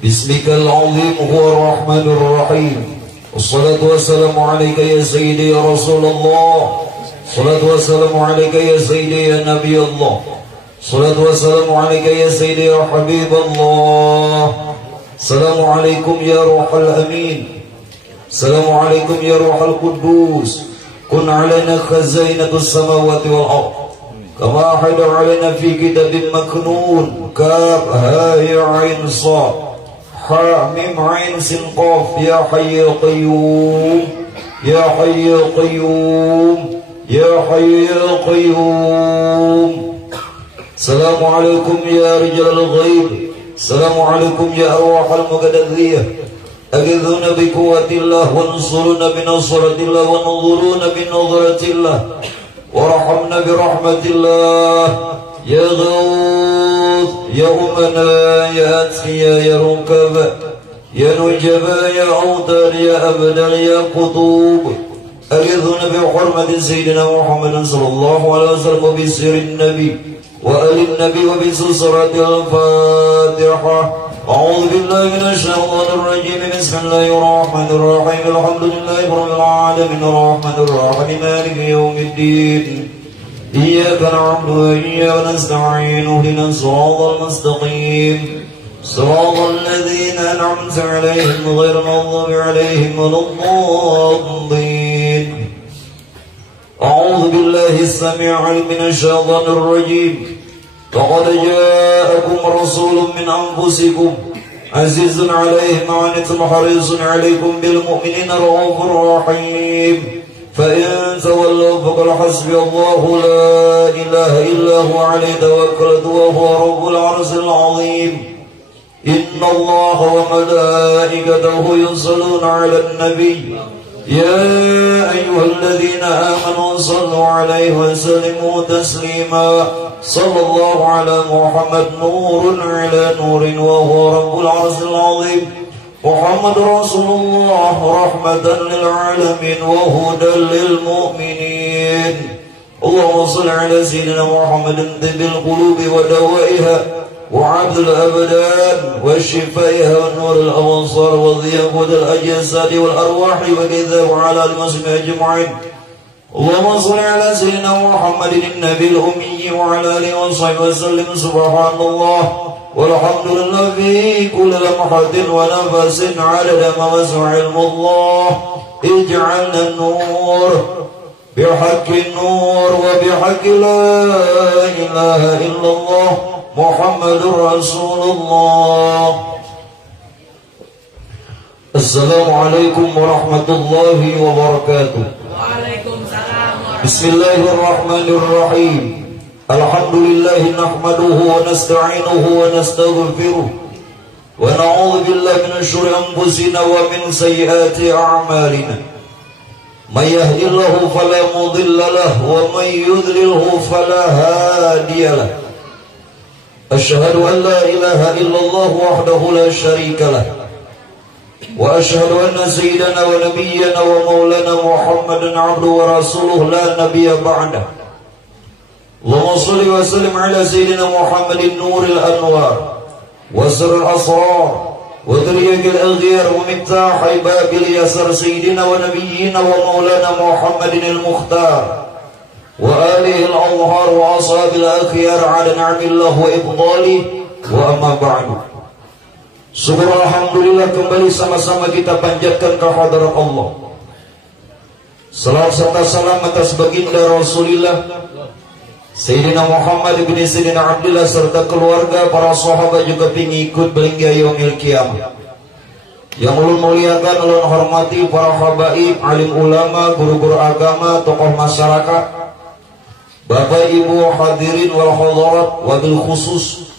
Bismikal azim huwa rahmanir rahim. Wassalatu wassalamu alayka ya sayyidi ya Rasulullah. Salatu wassalamu alayka ya sayyidi ya Nabi Allah. Salatu wassalamu alayka ya sayyidi ya Habib Allah. Assalamu alaikum ya ruhal amin. Assalamu alaikum ya ruhal quddus. Kun alaina khazainatus samawati wal ard. Kama hada alaina fi kitabin maknun. Kaf ha ya ain sad. Ha mim ain sin qaf. Ya hayy ya qayyum. Ya hayy ya qayyum. Ya hayy ya qayyum. Assalamu alaikum ya rijal ghaib. Assalamu alaikum ya arwahal muqaddasiyah. Aghithuna bi quwwatillah wa ansuruna bi nasratillah wa nudhuruna bi nudratillah warhamna bi rahmatillah. Ya Ghawth ya Umana ya Atfiya ya Rukaba ya Nujaba ya Awtar ya Abdal ya Qutub. Aghithuna bi hurmati Sayyidina Muhammadin sallallahu alaihi wasallam wa bi sirrin Nabi وآل النبي وبسسرة الفاتحة. أعوذ بالله من الشيطان الرجيم. بسم الله الرحمن الرحيم. الحمد لله رب العالمين الرحمن الرحيم مالك يوم الدين. إياك نعبد وإياك نستعين. اهدنا الصراط المستقيم صراط الذين أنعمت عليهم غير المغضوب عليهم ولا الضالين. أعوذ بالله السميع من الشيطان الرجيم. لقد جاءكم رسول من أنفسكم عزيز عليه ما عنتم حريص عليكم بالمؤمنين رؤوف رحيم. فإن تولوا فقل حسبي الله لا إله إلا هو عليه توكلت وهو رب العرش العظيم. إن الله وملائكته يصلون على النبي يا أيها الذين آمنوا صلوا عليه وسلموا تسليما. صلى الله على محمد نور على نور وهو رب العرش العظيم. محمد رسول الله رحمة للعالمين وهدى للمؤمنين. اللهم صل على سيدنا محمد طب القلوب ودوائها وعبد الأبدان وشفائها ونور الأبصار وضياء الأجساد والأرواح وكذا وعلى المسلمين أجمعين. اللهم صل على سيدنا محمد النبي الأمي وعلى آله وصحبه وسلم. سبحان الله والحمد لله في كل لمحة ونفس عدد ما وسع علم الله. اجعلنا النور بحق النور وبحق لا إله إلا الله محمد رسول الله. السلام عليكم ورحمة الله وبركاته. بسم الله الرحمن الرحيم. الحمد لله نحمده ونستعينه ونستغفره ونعوذ بالله من شرور أنفسنا ومن سيئات أعمالنا. من يهد الله فلا مضل له ومن يضلله فلا هادي له. أشهد أن لا إله إلا الله وحده لا شريك له. وأشهد أن سيدنا ونبينا ومولانا محمدا عبده ورسوله لا نبي بعده. اللهم صل وسلم على سيدنا محمد النور الأنوار وسر الأسرار وطريق الأغيار ومفتاح باب اليسر سيدنا ونبينا ومولانا محمد المختار وآله الأظهار وأصحاب الأخيار على نعم الله وإفضاله. وأما بعد. Syukur alhamdulillah kembali sama-sama kita panjatkan kehadirat Allah. Salam serta salam atas baginda Rasulullah Sayyidina Muhammad bin Sayyidina Abdullah serta keluarga, para sahabat juga pengikut hingga yaumil qiyamah. Yang ulun muliakan, ulun hormati para habaib, alim ulama, guru-guru agama, tokoh masyarakat, Bapak Ibu hadirin wal hadirat, wabil khusus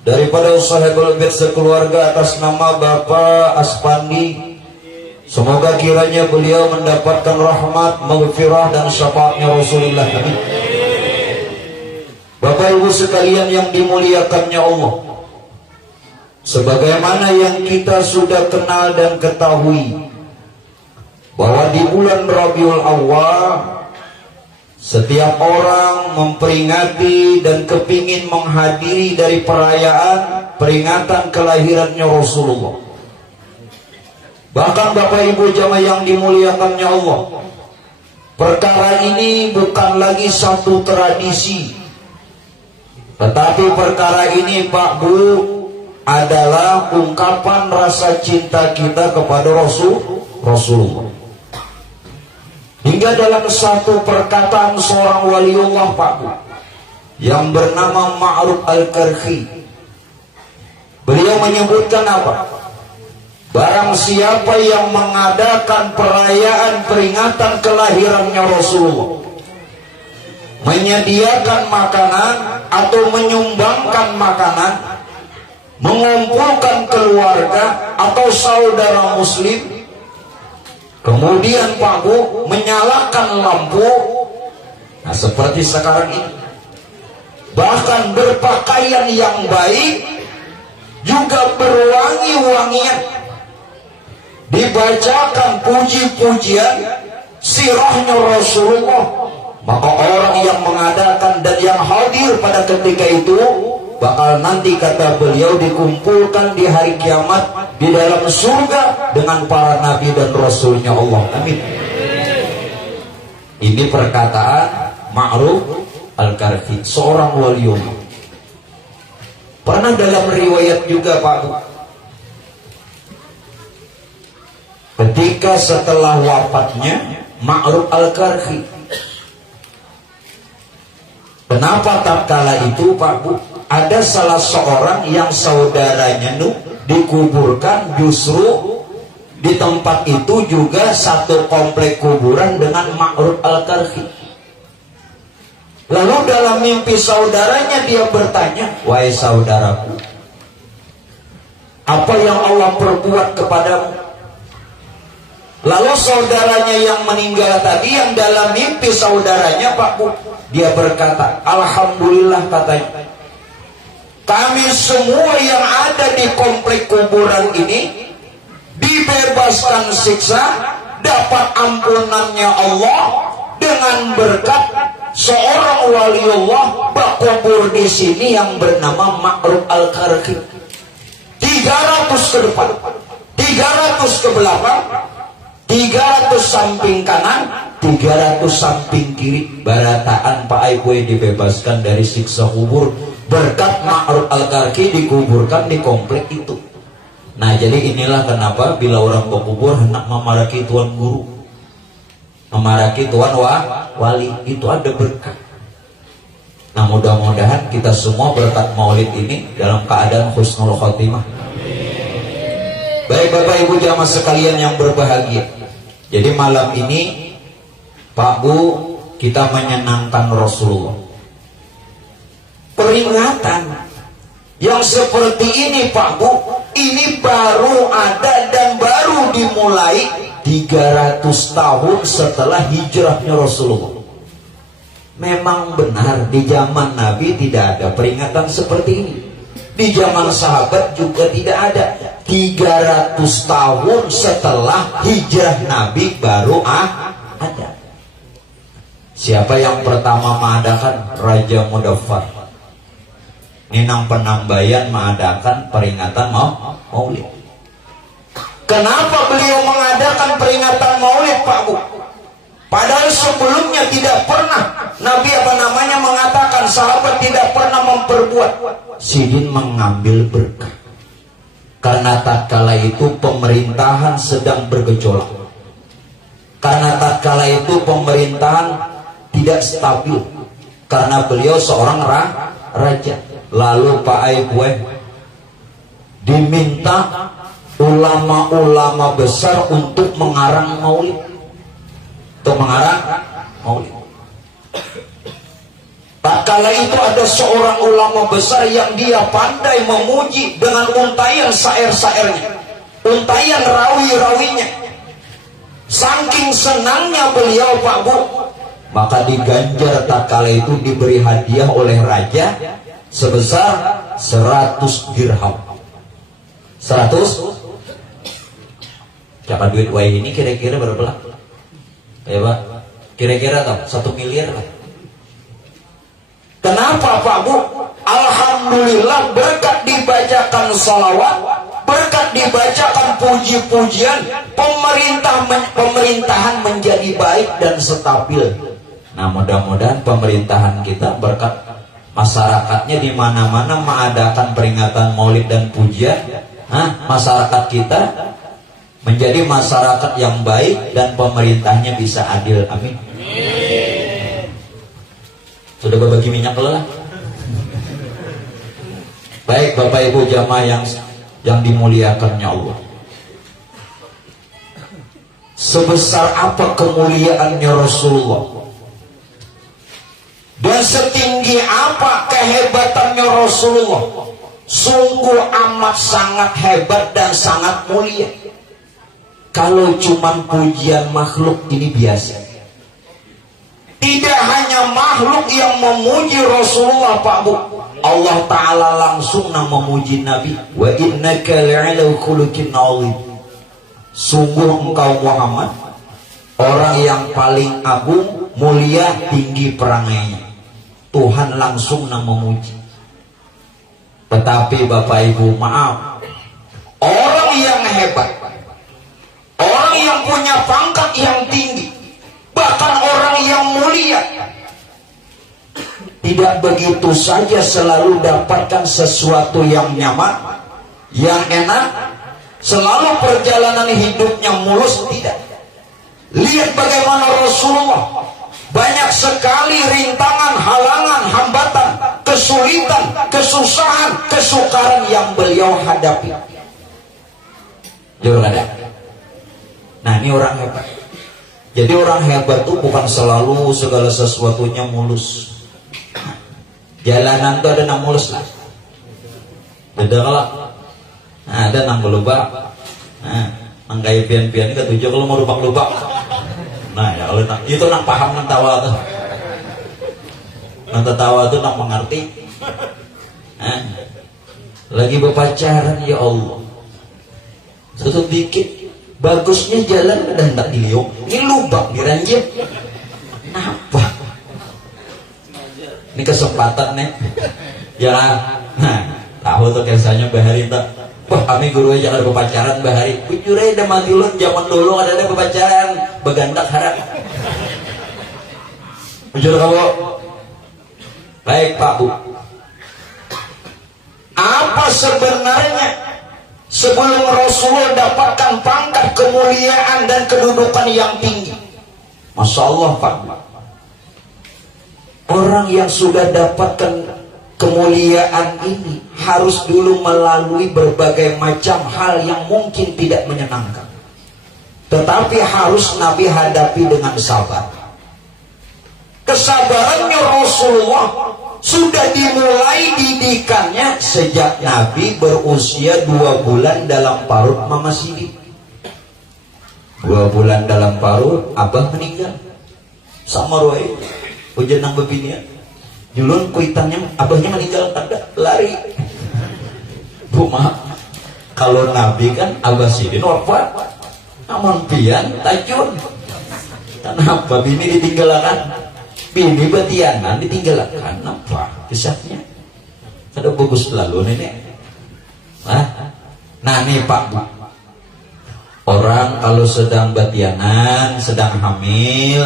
daripada sahabat bait sekeluarga atas nama Bapak Aspandi. Semoga kiranya beliau mendapatkan rahmat, maghfirah dan syafaatnya Rasulullah. Amin. Bapak Ibu sekalian yang dimuliakannya Allah, sebagaimana yang kita sudah kenal dan ketahui bahwa di bulan Rabiul Awal Setiap orang memperingati dan kepingin menghadiri dari perayaan peringatan kelahirannya Rasulullah. Bahkan Bapak Ibu jamaah yang dimuliakannya Allah, perkara ini bukan lagi satu tradisi, tetapi perkara ini Pak Bu adalah ungkapan rasa cinta kita kepada Rasulullah. Hingga dalam satu perkataan seorang waliullah Pak Bu yang bernama Ma'ruf Al-Karhi, beliau menyebutkan apa? Barang siapa yang mengadakan perayaan peringatan kelahirannya Rasulullah, menyediakan makanan atau menyumbangkan makanan, mengumpulkan keluarga atau saudara muslim, kemudian Pak Bu menyalakan lampu, nah seperti sekarang ini, bahkan berpakaian yang baik, juga berwangi-wangian, dibacakan puji-pujian sirahnya Rasulullah, maka orang yang mengadakan dan yang hadir pada ketika itu bakal nanti kata beliau dikumpulkan di hari kiamat di dalam surga dengan para nabi dan rasulnya Allah. Amin. Ini perkataan Ma'ruf Al-Karhi, seorang waliullah. Pernah dalam riwayat juga Pak, ketika setelah wafatnya Ma'ruf Al-Karhi, kenapa tatkala itu Pak Bu ada salah seorang yang saudaranya dikuburkan justru di tempat itu juga satu komplek kuburan dengan Ma'ruf Al-Karhi. Lalu dalam mimpi saudaranya dia bertanya, wahai saudaraku, apa yang Allah perbuat kepadamu? Lalu saudaranya yang meninggal tadi, yang dalam mimpi saudaranya Pak Bu, dia berkata, alhamdulillah katanya, kami semua yang ada di komplek kuburan ini dibebaskan siksa, dapat ampunannya Allah dengan berkat seorang waliullah berkubur di sini yang bernama Ma'ruf Al-Karhi. 300 ke depan, 300 ke belakang, 300 samping kanan, 300 samping kiri, barataan Pak Aiboy dibebaskan dari siksa kubur berkat Ma'ruf Al-Karhi dikuburkan di komplek itu. Nah jadi inilah kenapa bila orang berkubur hendak memaraki tuan guru, memaraki tuan wali, itu ada berkah. Nah mudah-mudahan kita semua berkat maulid ini dalam keadaan husnul khotimah. Baik Bapak Ibu jamaah sekalian yang berbahagia, jadi malam ini Pak Bu kita menyenangkan Rasulullah. Peringatan yang seperti ini Pak Bu, ini baru ada dan baru dimulai 300 tahun setelah hijrahnya Rasulullah. Memang benar di zaman Nabi tidak ada peringatan seperti ini, di zaman sahabat juga tidak ada. 300 tahun setelah hijrah Nabi baru ada. Siapa yang pertama mengadakan? Raja Mudaffar. Ninang Penambayan mengadakan peringatan maulid. Kenapa beliau mengadakan peringatan maulid Pak Bu? Padahal sebelumnya tidak pernah Nabi mengatakan, sahabat tidak pernah memperbuat. Sidin mengambil berkah. Karena tatkala itu pemerintahan sedang bergejolak. Karena tatkala itu pemerintahan tidak stabil. Karena beliau seorang raja. Lalu Pak Aiboy diminta ulama-ulama besar untuk mengarang maulid. Untuk mengarang maulid. Tak kala itu ada seorang ulama besar yang dia pandai memuji dengan untaian syair-syairnya, untaian rawi-rawinya. Saking senangnya beliau Pak Bu, maka diganjar tak kala itu diberi hadiah oleh raja sebesar 100 dirham. 100 Jangan duit wae ini kira-kira berapa lah? Ya Pak, Kira-kira tau 1 miliar lah. Kenapa Pak Bu? Alhamdulillah berkat dibacakan salawat, berkat dibacakan puji-pujian, pemerintahan menjadi baik dan stabil. Nah, mudah-mudahan pemerintahan kita berkat masyarakatnya di mana-mana mengadakan peringatan Maulid dan pujian, masyarakat kita menjadi masyarakat yang baik dan pemerintahnya bisa adil. Amin. Sudah berbagi minyak lelah. Baik Bapak Ibu jamaah yang dimuliakannya Allah. Sebesar apa kemuliaannya Rasulullah dan setinggi apa kehebatannya Rasulullah, sungguh amat sangat hebat dan sangat mulia. Kalau cuman pujian makhluk ini biasa. Tidak hanya makhluk yang memuji Rasulullah Pak Bu, Allah Ta'ala langsung memuji Nabi. Wa innaka la'ala khuluqin 'adzim. Sungguh engkau Muhammad orang yang paling agung, mulia, tinggi perangainya. Tuhan langsung memuji. Tetapi Bapak Ibu maaf, orang yang hebat, orang yang punya pangkat yang tinggi, bahkan orang yang mulia, tidak begitu saja selalu dapatkan sesuatu yang nyaman, yang enak, selalu perjalanan hidupnya mulus, tidak. Lihat bagaimana Rasulullah, banyak sekali rintangan, halangan, hambatan, kesulitan, kesusahan, kesukaran yang beliau hadapi. Jujur ada. Nah, ini orang hebat. Jadi orang hebat itu bukan selalu segala sesuatunya mulus. Jalanan tuh ada nang mulus lah. Beda kalau ada nang gelubak. Nah, mangkai pian-pian ketujuh kalau mau lubak-lubak. Nah, ya kalau itu nang paham nang tawa tuh. Nang tawa tuh nang mengerti. Nah, lagi berpacaran ya Allah. Satu dikit bagusnya jalan dan tak diliuk, ini lubang diranjit. Apa? Ini kesempatan nih. Ya, nah, tahu tuh kisahnya Bahari tak. Wah, kami guru aja ada berpacaran Bahari. Bujur aja mati ulun zaman dulu ada berpacaran, begandak harap. Bujur kamu. Baik Pak Bu. Apa sebenarnya sebelum Rasulullah dapatkan pangkat kemuliaan dan kedudukan yang tinggi? Masya Allah Pak. Orang yang sudah dapatkan kemuliaan ini harus dulu melalui berbagai macam hal yang mungkin tidak menyenangkan. Tetapi harus Nabi hadapi dengan sabar. Kesabarannya Rasulullah sudah dimulai didikannya sejak Nabi berusia 2 bulan dalam parut Mama Sidi. 2 bulan dalam parut Abah meninggal. Sama Roy hujan nang bebinia. Julun kuitannya Abahnya meninggal ada lari. Bu maaf, kalau Nabi kan Abah Sidi wafat, aman pian tajun. Kenapa bini ditinggalkan? Bini betianan ditinggalkan, apa kisahnya? Ada bagus lalu nenek. Nah nih Pak, orang kalau sedang betianan, sedang hamil,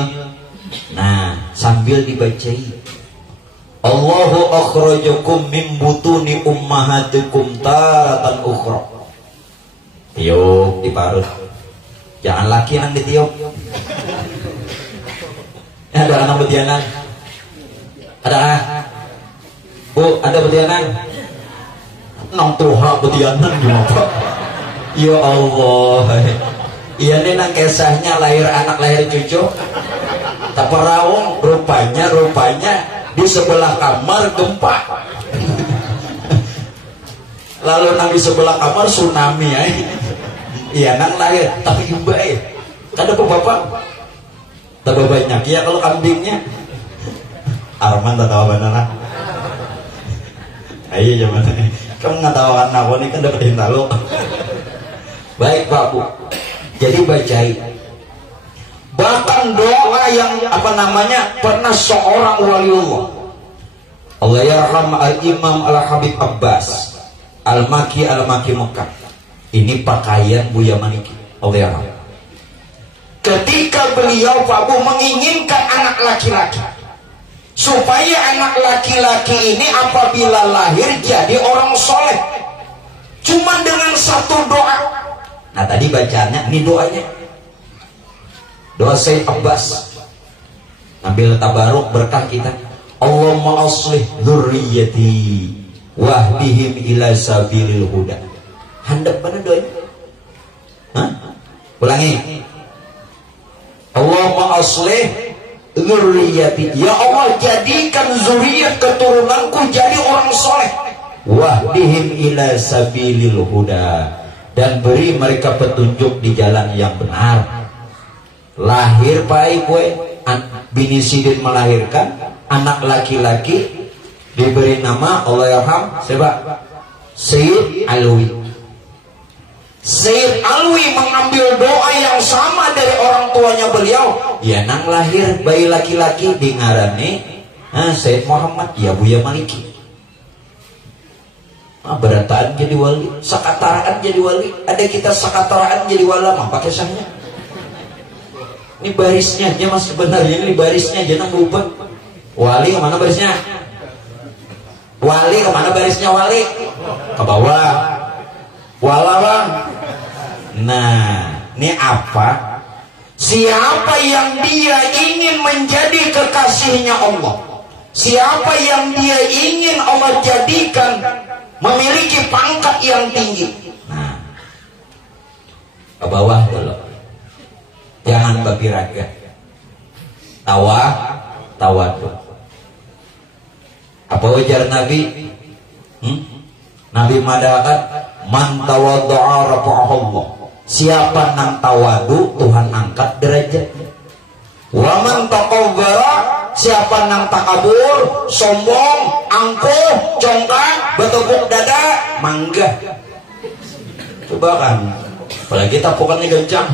nah sambil dibacai Allahu akhrajakum min butuni ummahatikum taratan ukhra. Tiup diparut. Jangan laki nang ditiup. Ada anak betianan? Adakah? Bu, ada betianan? Nang tuha betianan gimana? Ya Allah. Iya nih nang kisahnya lahir anak lahir cucu. Tak peraung rupanya di sebelah kamar gempa. Lalu nang di sebelah kamar tsunami ya. Iya nang lahir tapi baik. Kada bapak. Tambah banyak ya kalau kambingnya. Arman tak tahu benar. Ayo zaman kamu ngatawakan aku nih kan dapat hinta lo. Baik Pak Bu. Jadi bacai. Bahkan mengamalkan doa yang pernah seorang waliullah Allah yarham al-Imam Al-Habib Abbas Al-Maki Mekah. Ini pakaian Buya Maliki Allah yarham. Ketika beliau Pak Bu menginginkan anak laki-laki, supaya anak laki-laki ini apabila lahir jadi orang soleh, cuma dengan satu doa. Nah tadi bacanya, ini doanya, doa Sayyid Abbas. Ambil tabaruk berkah kita. Allahumma aslih dzurriyyati wahdihim ila sabilil huda. Handap mana doanya? Hah? Ulangi. Allahumma aslih dzurriyyati, ya Allah jadikan zuriat keturunanku jadi orang soleh. Wahdihim ila sabilil huda, dan beri mereka petunjuk di jalan yang benar. Lahir pai kue bini sidin melahirkan anak laki-laki, diberi nama Allah yarham siapa? Sayyid Alwi. Sayyid Alwi mengambil doa yang sama dari orang tuanya beliau. Ya nang lahir bayi laki-laki di ngarane Sayyid Muhammad, ya Buya Maliki. Berataan jadi wali, sakataraan jadi wali. Ada kita sakataraan jadi wala mah pakai sahnya. Ini barisnya aja mas, sebenarnya ini barisnya aja nang lupa. Wali kemana barisnya? Wali kemana barisnya wali? Ke bawah. Wala bang. Nah, ini apa? Siapa yang dia ingin menjadi kekasihnya Allah, siapa yang dia ingin Allah jadikan memiliki pangkat yang tinggi. Nah, ke bawah dulu. Jangan babi raga. Tawadu. Apa ujar Nabi? Nabi madakat man tawaddu'a rafa'ahullah. Siapa nang tawadu, Tuhan angkat derajat. Wa man takabbara, siapa nang takabur, sombong, angkuh, congkak, bertepuk dada, mangga. Coba kan, apalagi tapukannya gancang.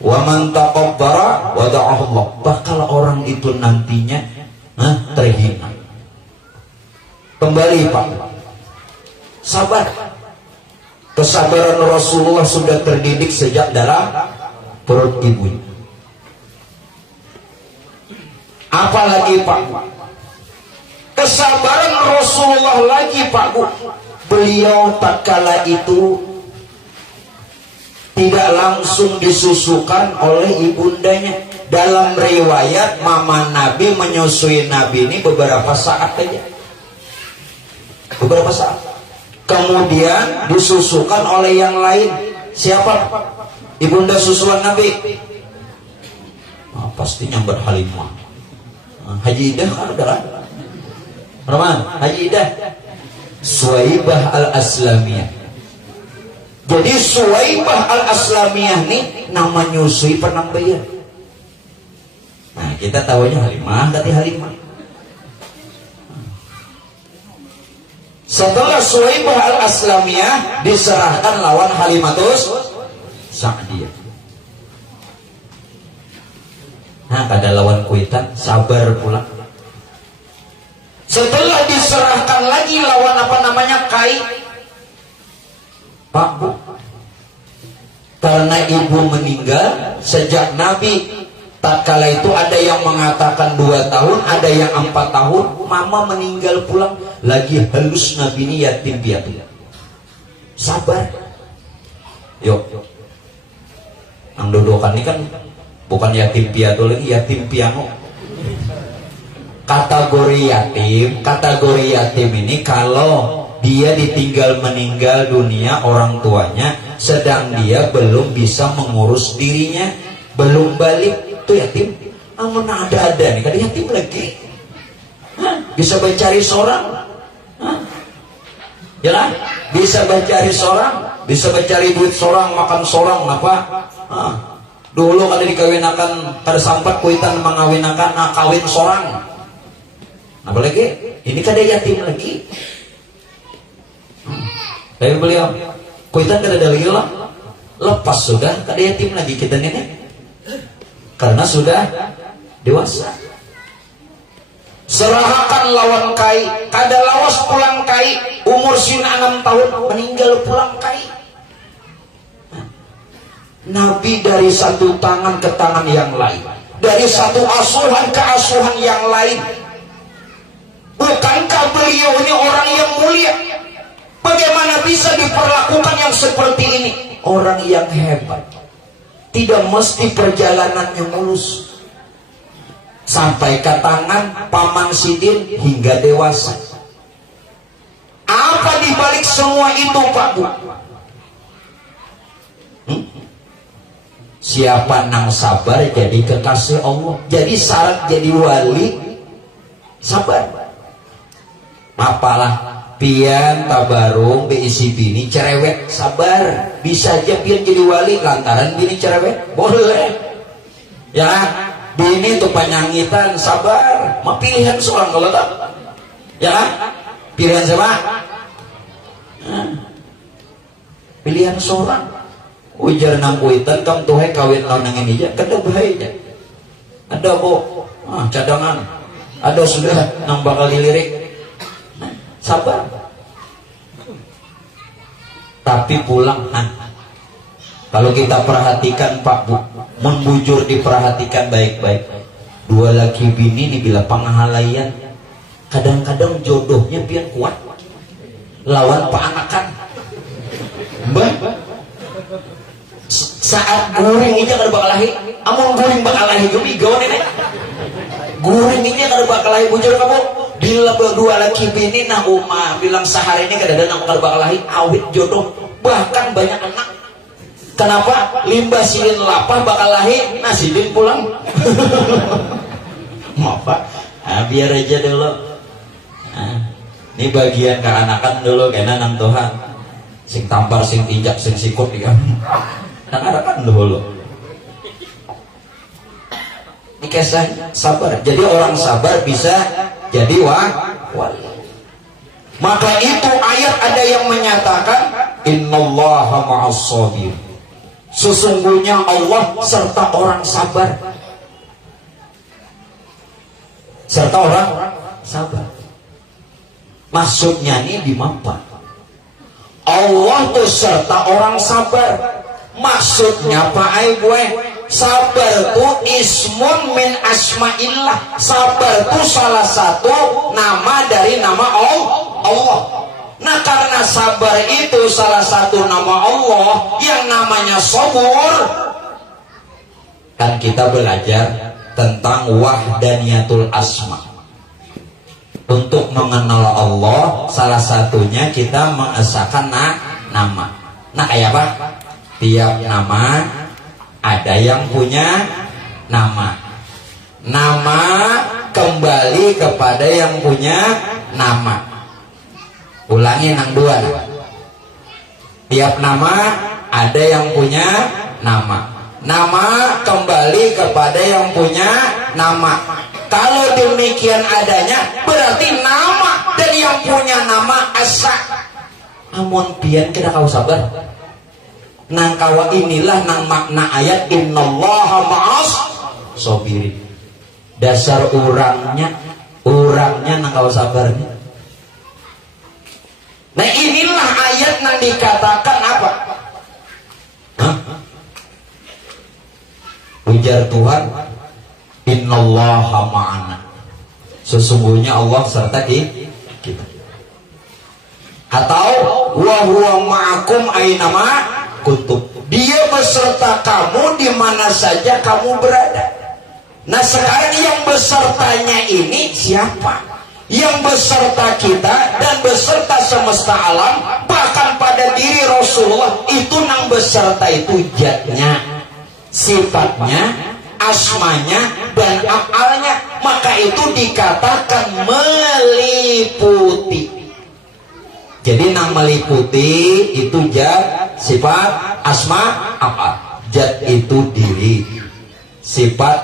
Wa man takabbara wada'ahullah, bakal orang itu nantinya terhina. Kembali Pak, sabar. Kesabaran Rasulullah sudah terdidik sejak dalam perut ibunya. Apalagi Pak, kesabaran Rasulullah lagi Pak Bu, beliau tak kala itu tidak langsung disusukan oleh ibundanya. Dalam riwayat mama Nabi menyusui Nabi ini beberapa saat aja, beberapa saat. Kemudian disusukan oleh yang lain. Siapa ibunda susuan Nabi? Pastinya berhalimah. Haji Idah kan udah kan? Rahman, Haji Idah Suwaibah al-Aslamiyah. Jadi Suwaibah al-Aslamiyah nih nama nyusui penambayan. Nah kita tahunya Halimah, tapi Halimah. Setelah Suwaibah al-Aslamiyah diserahkan lawan Halimatus Sa'diyah. Nah kada lawan kuitan, sabar pula. Setelah diserahkan lagi lawan Kai, Pak Bu, karena ibu meninggal sejak Nabi, tak kala itu ada yang mengatakan 2 tahun, ada yang 4 tahun. Mama meninggal pulang, lagi halus Nabi ini yatim piatu. Sabar. Yuk, yang dodokan ini kan bukan yatim piatu lagi, yatim piano. Kategori yatim ini kalau dia ditinggal meninggal dunia orang tuanya, sedang dia belum bisa mengurus dirinya, belum balik, itu yatim. Namun ada nih, kada yatim lagi. Bisa mencari seorang, jalan, bisa mencari seorang, bisa mencari duit seorang, makan seorang, apa? Dulu kada dikawinakan, kada sampat kuitan mengawinakan, kawin seorang. Apalagi ini kada yatim lagi. Tapi beliau kuitan kada ada lagi lah, lepas sudah kada yatim lagi kita ini. karena sudah dewasa. Serahkan lawan kai, kada lawas pulang kai, umur sina 6 tahun meninggal pulang kai. Nabi dari satu tangan ke tangan yang lain, dari satu asuhan ke asuhan yang lain. Bukankah beliau ini orang yang mulia? Bagaimana bisa diperlakukan yang seperti ini? Orang yang hebat, tidak mesti perjalanannya mulus, sampai ke tangan Paman Sidin hingga dewasa. Apa dibalik semua itu, Pak Bu? Siapa nang sabar jadi kekasih Allah. Jadi syarat jadi wali sabar. Apalah pian tabarung diisi bini cerewet, sabar. Bisa aja pian jadi wali lantaran bini cerewet, boleh. Ya, bini tuh panyangitan, sabar. Mah pilihan seorang kalau tak. Ya, pilihan siapa? Pilihan seorang. Ujar nang kuitan kam tuhe kawin lawan nang ini aja kada bahaya. Ada bu cadangan, ada sudah nang bakal dilirik. Sabar. Tapi pulang kalau kita perhatikan Pak Bu, membujur diperhatikan baik-baik. Dua laki bini dibilang penghalaian. Kadang-kadang jodohnya pian kuat lawan paanakan. Mbah saat guring aja kada bakal lahi, amun guring bakal lahi gemi gawan ini. Guring ini kada bakal lahi, bujur kamu. Bila berdua laki bini nah umah bilang sehari ini kada ada nang bakal lahi, awit jodoh bahkan banyak anak. Kenapa? Limbah silin lapah bakal lahi, nah silin pulang. Maaf Pak, biar aja dulu. Ini bagian keanakan dulu kena nang Tuhan. Sing tampar, sing tinjak, sing sikut ya. Nang arakan dulu. Ini kisah sabar. Jadi orang sabar bisa jadi wali. Maka itu ayat ada yang menyatakan innallaha ma'as-sabir. Sesungguhnya Allah serta orang sabar. Serta orang sabar. Maksudnya ini di mapa? Allah tuh serta orang sabar. Maksudnya Pak Ai gue, sabar tuh ismun min asma'illah. Sabar tuh salah satu nama dari nama Allah. Nah karena sabar itu salah satu nama Allah yang namanya sabur. Kan kita belajar tentang wahdaniyatul asma. Untuk mengenal Allah salah satunya kita mengesahkan nama. Nah kayak apa? Tiap nama ada yang punya nama. Nama kembali kepada yang punya nama. Ulangi nang dua. Tiap nama ada yang punya nama. Nama kembali kepada yang punya nama. Kalau demikian adanya berarti nama dan yang punya nama asa. Amun pian kita kau sabar. Nang kawa inilah nang makna ayat innallaha ma'as sabirin. Dasar orangnya nang kawa sabarnya. Nah inilah ayat nang dikatakan apa? Ujar Tuhan innallaha ma'ana. Sesungguhnya Allah serta kita. Atau wa huwa ma'akum ainama kuntum. Dia beserta kamu di mana saja kamu berada. Nah sekarang yang besertanya ini siapa? Yang beserta kita dan beserta semesta alam, bahkan pada diri Rasulullah itu nang beserta itu jatnya, sifatnya, asmanya dan afalnya. Maka itu dikatakan meliputi. Jadi nang meliputi itu zat, sifat, asma, afal. Zat itu diri, sifat,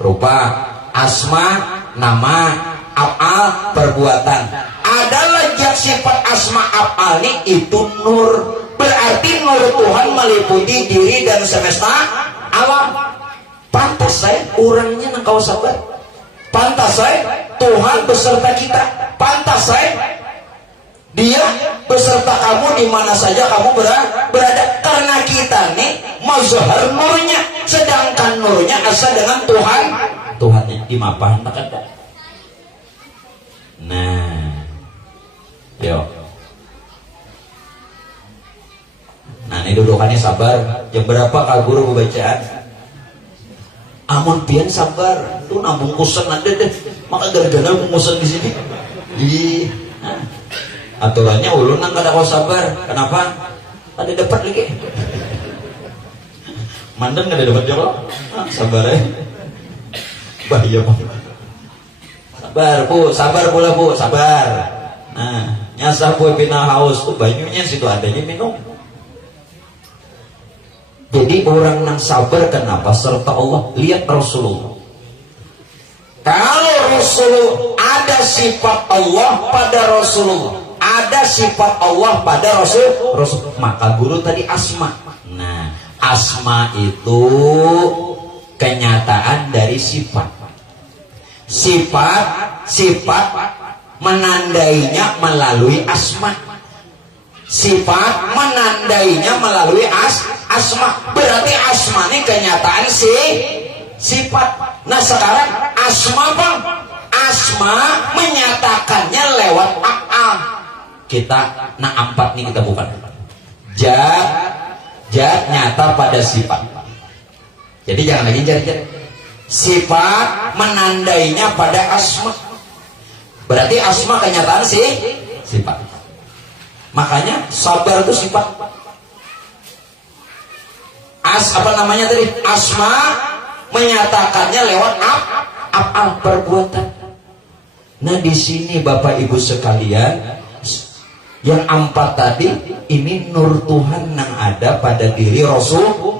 rupa, asma, nama, afal, perbuatan. Adalah zat, sifat, asma, afal ini itu nur. Berarti nur Tuhan meliputi diri dan semesta alam. Pantas saya orangnya nang kau sabar. Pantas saya Tuhan beserta kita. Pantas saya Dia beserta kamu di mana saja kamu berada. Karena kita nih mazhar nurnya, sedangkan nurnya asal dengan Tuhannya di mapan tak ada. Nah, yuk. Nah, ini dudukannya sabar. Jam berapa kak guru bacaan? Amun pian sabar, tuh nambung kusen ada deh. Maka gara-gara kusen di sini. Nah, aturannya ulun nang kada kau sabar. Kenapa? Ada dapat lagi. Mandan kada dapat jawab. Sabar ya. Bahaya banget. Sabar pula bu, sabar. Nah, nyasar bu pina haus tuh banyunya situ adanya minum. Jadi orang yang sabar kenapa? Serta Allah. Lihat Rasulullah. Kalau Rasulullah ada sifat Allah pada Rasulullah, ada sifat Allah pada Rasul, maka guru tadi asma. Nah, asma itu kenyataan dari sifat. Sifat menandainya melalui asma. Sifat menandainya melalui asma. Berarti asma ini kenyataan sifat. Nah sekarang asma bang, asma menyatakannya lewat af'al. Kita empat nih kita bukan. Jad nyata pada sifat. Jadi jangan lagi cari-cari. Sifat menandainya pada asma. Berarti asma kenyataan sifat. Makanya sabar itu sifat. Apa namanya tadi? Asma menyatakannya lewat af'al perbuatan. Nah di sini Bapak Ibu sekalian, yang empat tadi ini nur Tuhan yang ada pada diri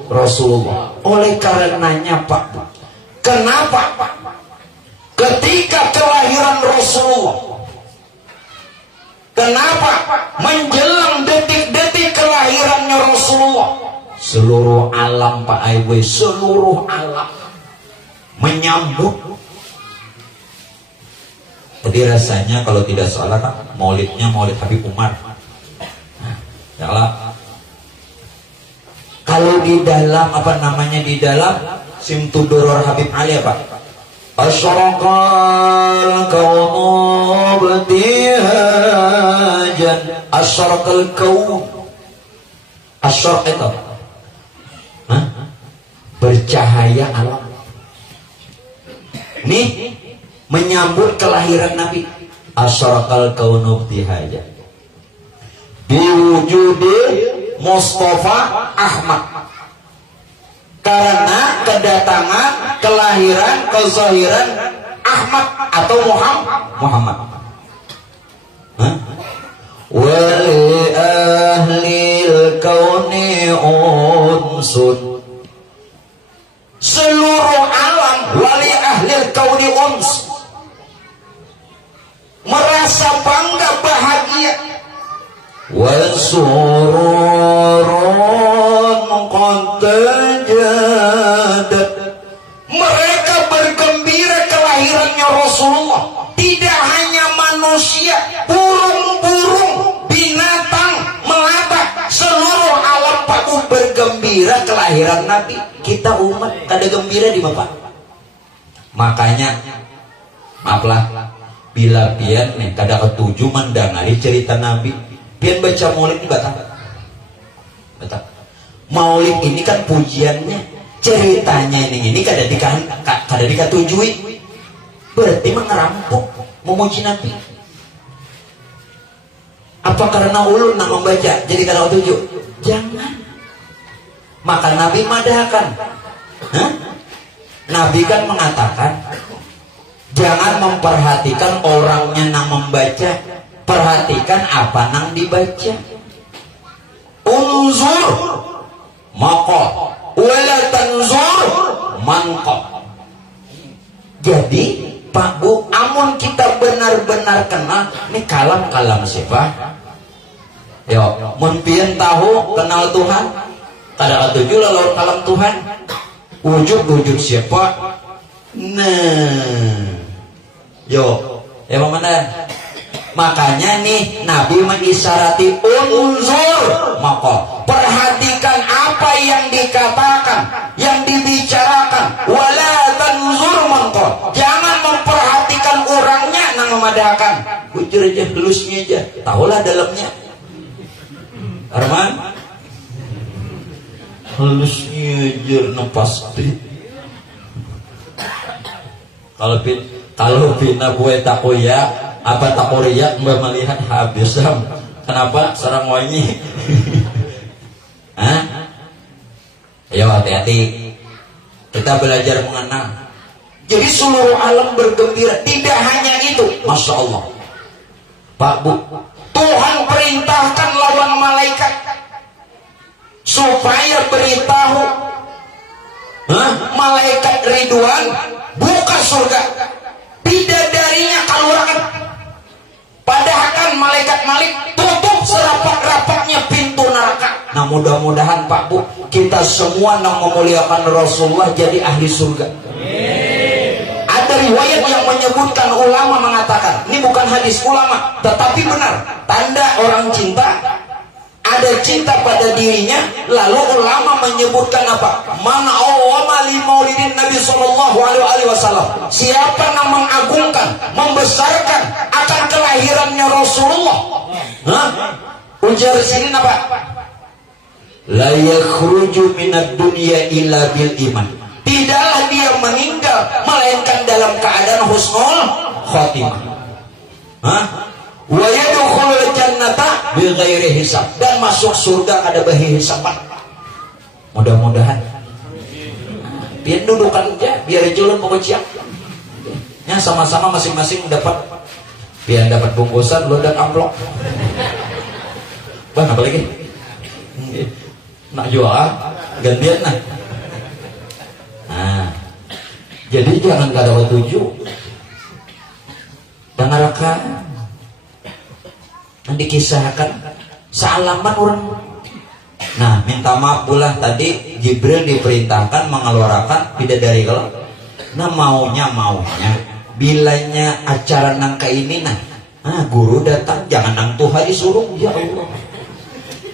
Rasulullah. Oleh karenanya Pak, kenapa ketika kelahiran Rasulullah, kenapa menjelang detik-detik kelahirannya Rasulullah, seluruh alam Pak Aiwe, seluruh alam menyambut. Jadi rasanya kalau tidak salah kan maulidnya Maulid Habib Umar. Nah, salah. Kalau di dalam apa namanya di dalam Simtuduror Habib Ali apa? Asyaraqal kaunu btihajan, asyaraqal kaun. Asyaraq itu bercahaya alam. Nih menyambut kelahiran Nabi. Asyaraqal kaunu btihajan biwujudi Mustafa Ahmad. Karena kedatangan, kelahiran, kezahiran Ahmad atau Muhammad. Wali ahlil kauni unsun, seluruh alam wali ahlil kauni uns merasa bangga bahagia. Wasururun qad tajadat, mereka bergembira kelahirannya Rasulullah. Tidak hanya manusia, burung-burung, binatang, melata, seluruh alam paku bergembira kelahiran Nabi. Kita umat kada gembira di Bapak. Makanya maaflah bila pian nih kada ketujuh mendangari cerita Nabi, pian baca maulid ini batal. Maulid ini kan pujiannya, ceritanya ini kada dikatujui. Berarti mengerampok memuji Nabi. Apa karena ulun nak membaca jadi kada ketujuh? Jangan. Maka Nabi madahkan. Nabi kan mengatakan, jangan memperhatikan orangnya nang membaca, perhatikan apa nang dibaca. Unzur maqal wala tanzur manqal. Jadi Pak Bu, amun kita benar-benar kenal ini kalam-kalam siapa? Yo, mun pian tahu kenal Tuhan, kada ketujuh lalu kalam Tuhan. Ujub siapa? Nah, yo, emang mana? Makanya nih Nabi mengisyarati unzur, maka perhatikan apa yang dikatakan, yang dibicarakan. Wala tanzur mangko, jangan memperhatikan orangnya nang memadahkan. Bujur aja, halusnya aja, tahulah dalamnya. Arman, halusnya aja, pasti. Kalau bina gue takoya apa takoria mbak melihat habis. Kenapa sarang wangi? Hah? Ayo hati-hati, kita belajar mengenal. Jadi seluruh alam bergembira. Tidak hanya itu, Masya Allah Pak Bu, Tuhan perintahkan lawan malaikat supaya beritahu malaikat Ridwan buka surga, bidadarinya keluarkan. Padahal kan malaikat Malik tutup serapat-rapatnya pintu neraka. Nah mudah-mudahan Pak Bu, kita semua yang memuliakan Rasulullah jadi ahli surga. Ada riwayat yang menyebutkan, ulama mengatakan, ini bukan hadis ulama tetapi benar, tanda orang cinta, ada cinta pada dirinya. Lalu ulama menyebutkan apa? Man awwama li maulidin Nabi sallallahu alaihi wasallam. Siapa yang mengagungkan, membesarkan akan kelahirannya Rasulullah. Ujar sini apa? La yakhruju minad dunya illa bil iman. Tidaklah dia meninggal melainkan dalam keadaan husnul khotimah. Wa yadkhulul jannata bighairi hisab, dan masuk surga kada bahi hisaban. Mudah-mudahan. Biar dudukan aja, biar julun pokoknya. Ya sama-sama masing-masing dapat. Biar dapat bungkusan lo dan amplop. Bang apa lagi? Nak jual gantian nah. Nah. Jadi jangan kada tuju. Dengarkan. Dikisahkan sealaman orang. Nah minta maaf pula tadi Jibril diperintahkan mengeluarkan bidadari kalau. Nah maunya bilanya acara nangka ini guru datang jangan nang Tuhan disuruh. Ya Allah,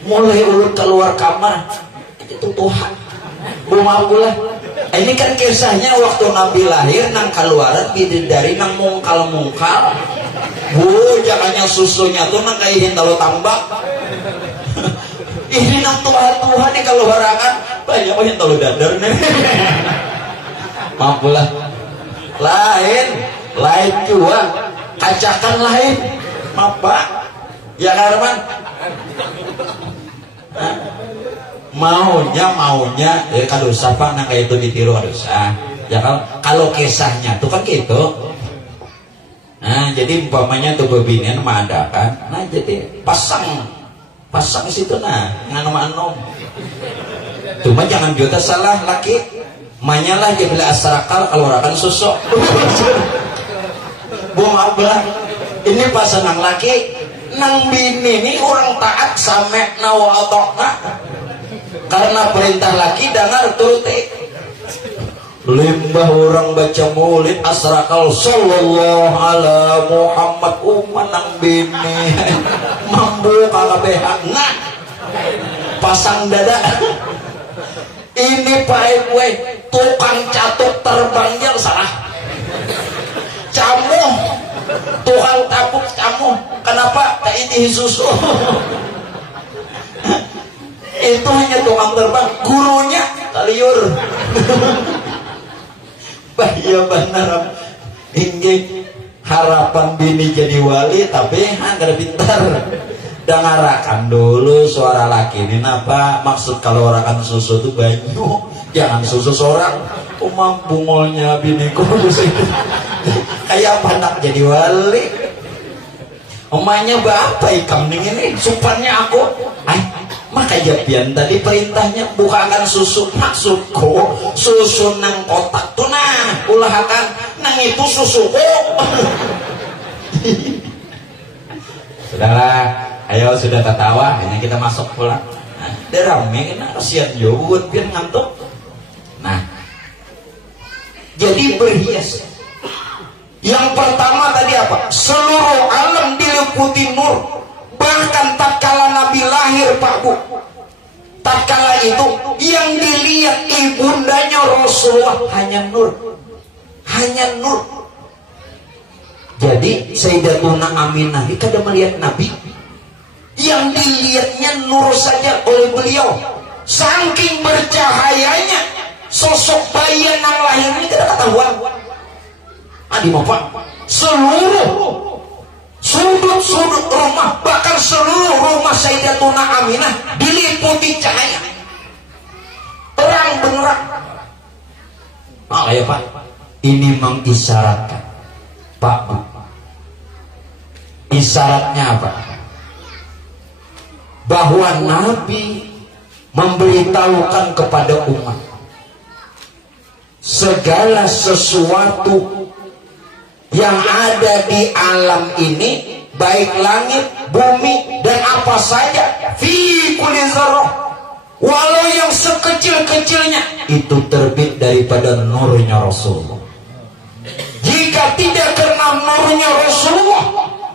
mulai urut keluar kamar itu Tuhan. Maaf pula. Ini kan kisahnya waktu Nabi lahir nang keluaran bidadari nang mungkal. Jangannya susunya tuh nang kayak hintalo tambak. Ini nang Tuhan nih kalau barangan banyak mah hintalo dadar nih. Mampulah. Lain juga. Kacakan lain. Apa? Ya Arman. Maunya kalau siapa nang kayak itu ditiru dosa. Ya kalau kisahnya tuh kan gitu. Nah jadi umpamanya tuh bebinian mengadakan, nah jadi pasang situ nganom. Cuma jangan juga salah laki, manyalah dia bila asrakal kalau akan susuk. Maaf belah, ini pasangan laki nang bini ini orang taat sampai nawadokna karena perintah laki dengar turuti. Limbah orang baca maulid asrakal sallallahu ala Muhammad umanang bini mambu kakabehan. Nah pasang dada ini Pak gue tukang catuk terbangnya salah camu, tukang tabuk camu. Kenapa tak ini susu? Itu hanya tukang terbang, gurunya kaliur. Bahaya benar. Ini harapan bini jadi wali tapi kada pintar. Dengarkan dulu suara laki ini apa maksud kalau orakan susu itu banyu, jangan susu seorang. Mampu ngolnya biniku kayak apa nak jadi wali. Omanya berapa ikam ini supannya aku. Maka japian tadi perintahnya bukakan susu, maksudku susu nang kotak tuh ulahkan nang itu susuku. Sudahlah, ayo sudah ketawa, hanya kita masuk pulang. Dia rame, kena kasihan juga biar ngantuk. Nah, Jadi berhias. Yang pertama tadi apa? Seluruh alam diliputi nur. Bahkan tatkala Nabi lahir Pak Bu, tatkala itu yang dilihat ibundanya Rasulullah hanya nur. Hanya nur. Jadi Sayyidatuna Aminah itu kada melihat Nabi, yang dilihatnya nur saja oleh beliau. Saking bercahayanya, sosok bayi yang lahirnya tidak ketahuan. Adi Bapak, seluruh sudut-sudut rumah, bahkan seluruh rumah Sayyidatuna Aminah diliputi cahaya terang benderang. Oh ya Pak, ini mengisyaratkan Pak Bu. Isyaratnya apa? Bahwa Nabi memberitahukan kepada umat segala sesuatu yang ada di alam ini, baik langit, bumi, dan apa saja, fi kulli dzarrah, walau yang sekecil-kecilnya, itu terbit daripada nurnya Rasulullah. Jika tidak karena nurnya Rasulullah,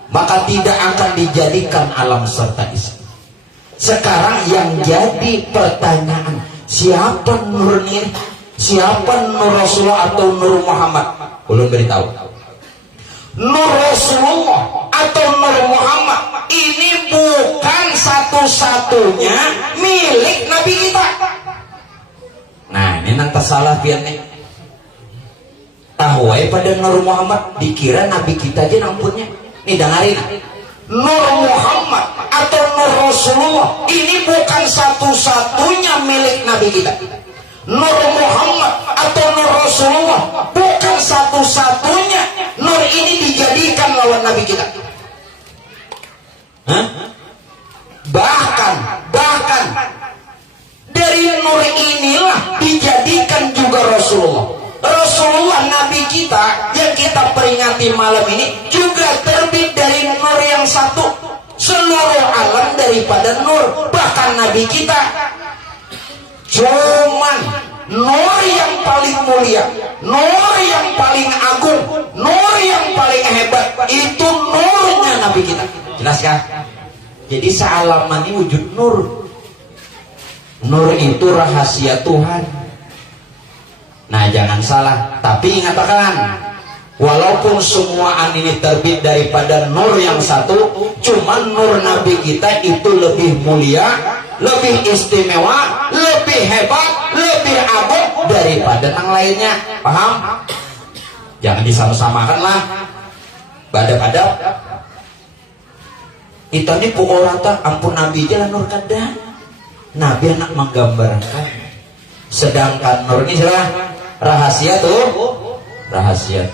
maka tidak akan dijadikan alam serta isi. Sekarang yang jadi pertanyaan, siapa nurnya? Siapa nur Rasulullah atau nur Muhammad? Belum beritahu. Nur Rasulullah atau nur Muhammad ini bukan satu-satunya milik Nabi kita. Nah, ini nanti salah pian nih. Tahuai pada nur Muhammad dikira Nabi kita aja nampunnya. Nih dengarin. Nur Muhammad atau nur Rasulullah ini bukan satu-satunya milik Nabi kita. Nur Muhammad atau nur Rasulullah bukan satu-satunya. Nur ini dijadikan lawan Nabi kita. Hah? Bahkan dari nur inilah dijadikan juga Rasulullah. Rasulullah Nabi kita yang kita peringati malam ini juga terbit dari nur yang satu. Seluruh alam daripada nur. Bahkan Nabi kita cuman nur yang paling mulia, nur yang paling agung, nur yang paling hebat, itu nurnya Nabi kita. Jelas kan? Jadi sealaman ini wujud nur. Nur itu rahasia Tuhan. Nah jangan salah, tapi ingatkan, walaupun semua ini terbit daripada nur yang satu, cuman nur Nabi kita itu lebih mulia, lebih istimewa, lebih hebat, lebih agung daripada yang lainnya. Paham? Jangan disama-samakan lah. Badap-badap. Itu nih pukul rata, ampun Nabi jalan nur kada. Nabi anak menggambarkan. Sedangkan nur ini rahasia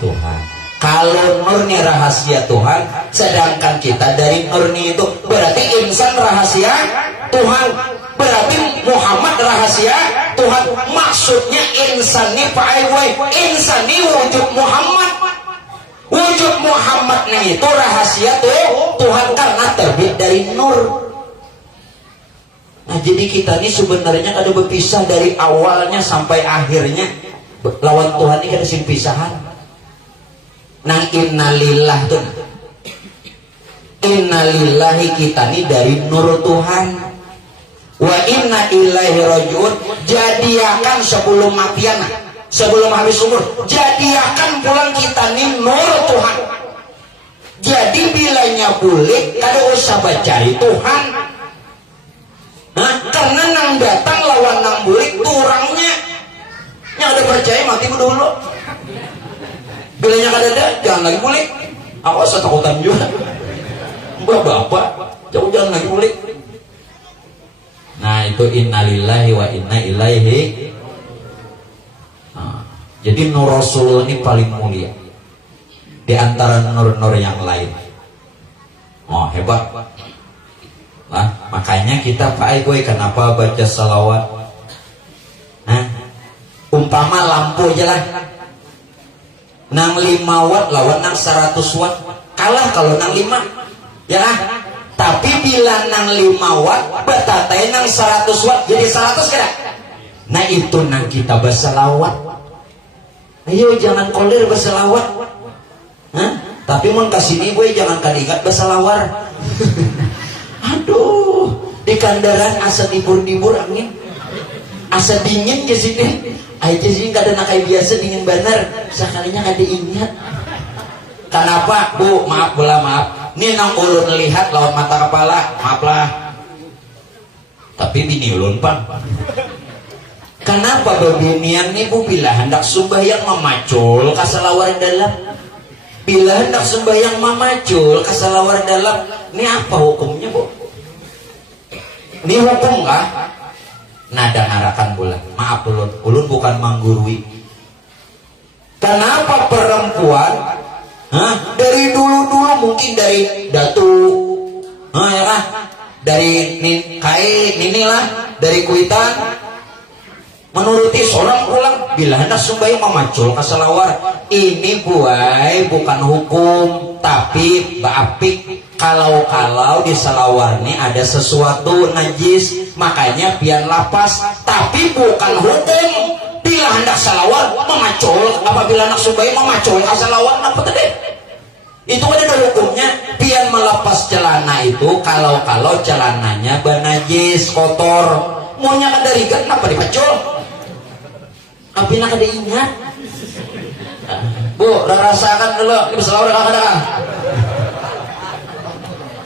Tuhan. Kalau nurnya rahasia Tuhan, sedangkan kita dari nurnya itu berarti insan rahasia Tuhan, berarti Muhammad rahasia Tuhan. Maksudnya insan ini Pak Aiwai, insan ini wujud Muhammad. Wujud Muhammad itu rahasia Tuhan karena terbit dari nur. Nah jadi kita ini sebenarnya kada berpisah dari awalnya sampai akhirnya. Lawan Tuhan ini kada simpisahan. Nang innalillah tuh. Innalillahi kita ini dari nur Tuhan. Wa inna ilaihi rajiun. Jadiakan sebelum matian, sebelum habis umur, jadiakan pulang kita ini nur Tuhan. Jadi bilanya boleh kada usah cari Tuhan. Nah, karena nang datang lawan nang bulik turangnya. Yang udah percaya mati dulu. Bilanya kada ada, jangan lagi bulik. Awas takutan juga. Bapak, jangan lagi bulik. Nah itu innalillahi wa inna ilaihi. Nah, jadi nur Rasulullah ini paling mulia di antara nur-nur yang lain. Oh hebat. Nah, makanya kita Pak Aigoy kenapa baca salawat? Nah, umpama lampu aja lah. Nang 5 watt lawan nang 100 watt. Kalah kalau nang 5. Ya lah. Tapi bila nang 5 watt betatai nang 100 watt jadi 100 kira. Nah itu nang kita bersalawat. Ayo jangan kolir berselawat. Hah? Tapi mun kasih ibu jangan kadingat berselawar. Aduh, di kandaran asa dibur-dibur angin. Asa dingin ke sini. Aja sih kada nak kayak biasa dingin bener. Sekalinya kada ingat. Kenapa? Bu, maaf bola maaf. Ini nang ulun lihat lawan mata kepala, maaflah. Tapi bini ulun pan. Kenapa beginian nih bu? Bila hendak sembahyang memacul kasalawar dalam. Bila hendak sembahyang memacul kasalawar dalam. Ini apa hukumnya bu? Ini hukum kah? Nada ngarakan bulan. Maaf ulun, ulun bukan menggurui. Kenapa perempuan? Dari dulu-dulu mungkin dari datu, ya kan? Dari inilah, dari kuitan, menuruti seorang pulang bila hendak sembahyang memacul kasalawar. Ini buai bukan hukum, tapi baapik. Kalau di salawar ini ada sesuatu najis, makanya pian lapas. Tapi bukan hukum. Bila hendak salawar memacul, apabila hendak sembahyang memacul kasalawar, apa tadi? Itu ada hukumnya. Pian melepas celana itu kalau celananya banajis kotor. Maunya kan dari kenapa dipacul? Tapi nak ada ingat. Bu, rasakan dulu. Ini berselawar kadang-kadang.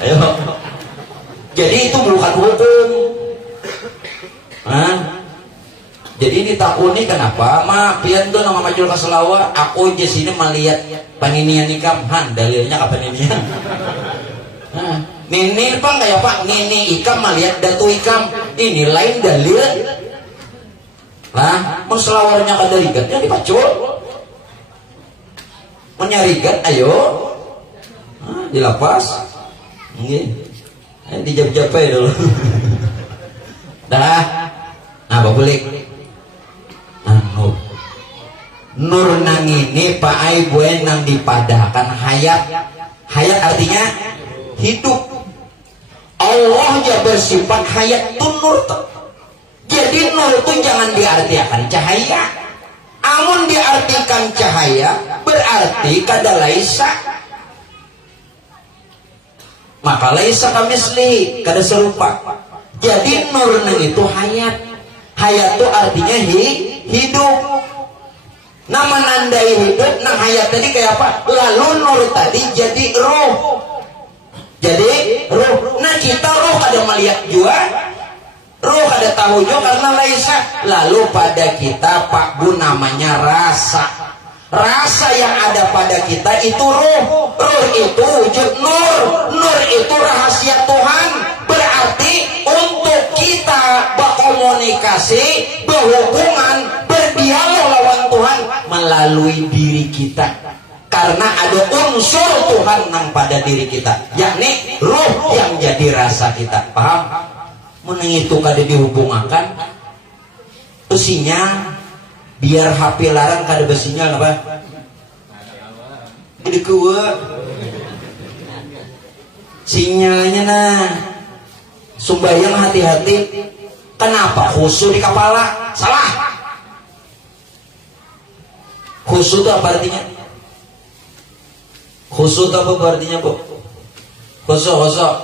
Ayo. Jadi itu bukan hukum. Jadi ditakuni kenapa? Pian tuh nama macul kaselawar. Aku di sini melihat paninian ikam. Dalilnya kapan ini? Nini pak kayak pak. Nini ikam melihat datu ikam. Ini lain dalil. Lah, selawarnya kadarigat ya dipacul. Menyarigat, ayo. Dilapas. Dijap-japai dulu. Dah. Nah, babulik. Nur nang ini Pak Ai buen nang dipadahkan hayat. Hayat artinya hidup. Allah ya bersifat hayat tu nur tu. Jadi nur itu jangan diartikan cahaya. Amun diartikan cahaya berarti kada laisa. Maka laisa kamisli, kada serupa. Jadi nur nang itu hayat. Hayat itu artinya hidup. Nama nandai hidup, nang hayat tadi kayak apa? Lalu nur tadi jadi roh. Jadi roh. Nah kita roh kada melihat jua, roh kada tahu jua karena laisa. Lalu pada kita Pak Bu namanya rasa. Rasa yang ada pada kita itu roh. Roh itu wujud nur. Nur itu rahasia Tuhan. Berarti untuk kita berkomunikasi, berhubungan, berdialog lawan Tuhan melalui diri kita. Karena ada unsur Tuhan nang pada diri kita, yakni roh yang jadi rasa kita. Paham? Meneng itu kada dihubungkan besinya biar HP larang kada besinyal apa? Jadi kuat sinyalnya nah. Sumbayang hati-hati. Kenapa khusyuk di kepala? Salah. Khusyuk itu apa artinya? Khusyuk itu apa artinya bu? Khusyuk.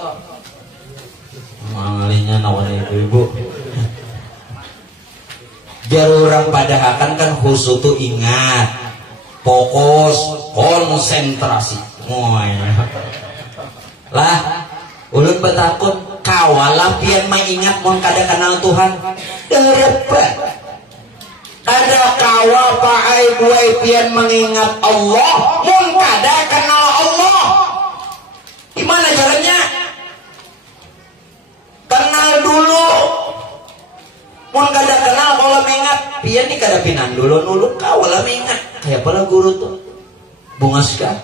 Mangalinya nawan ibu. Biar orang padahakan kan khusyuk itu ingat, fokus, konsentrasi. Lah, ulun betakut kawalah pian mengingat mon kada kenal Tuhan. Dapat. Kada kawal paai buai pian mengingat Allah, mon kada kenal Allah. Gimana jalannya? Kenal dulu. Mon kada kenal kalau mengingat pian ni kada pinan dulu kawalah mengingat. Kayak pala guru tuh. Bungas kah?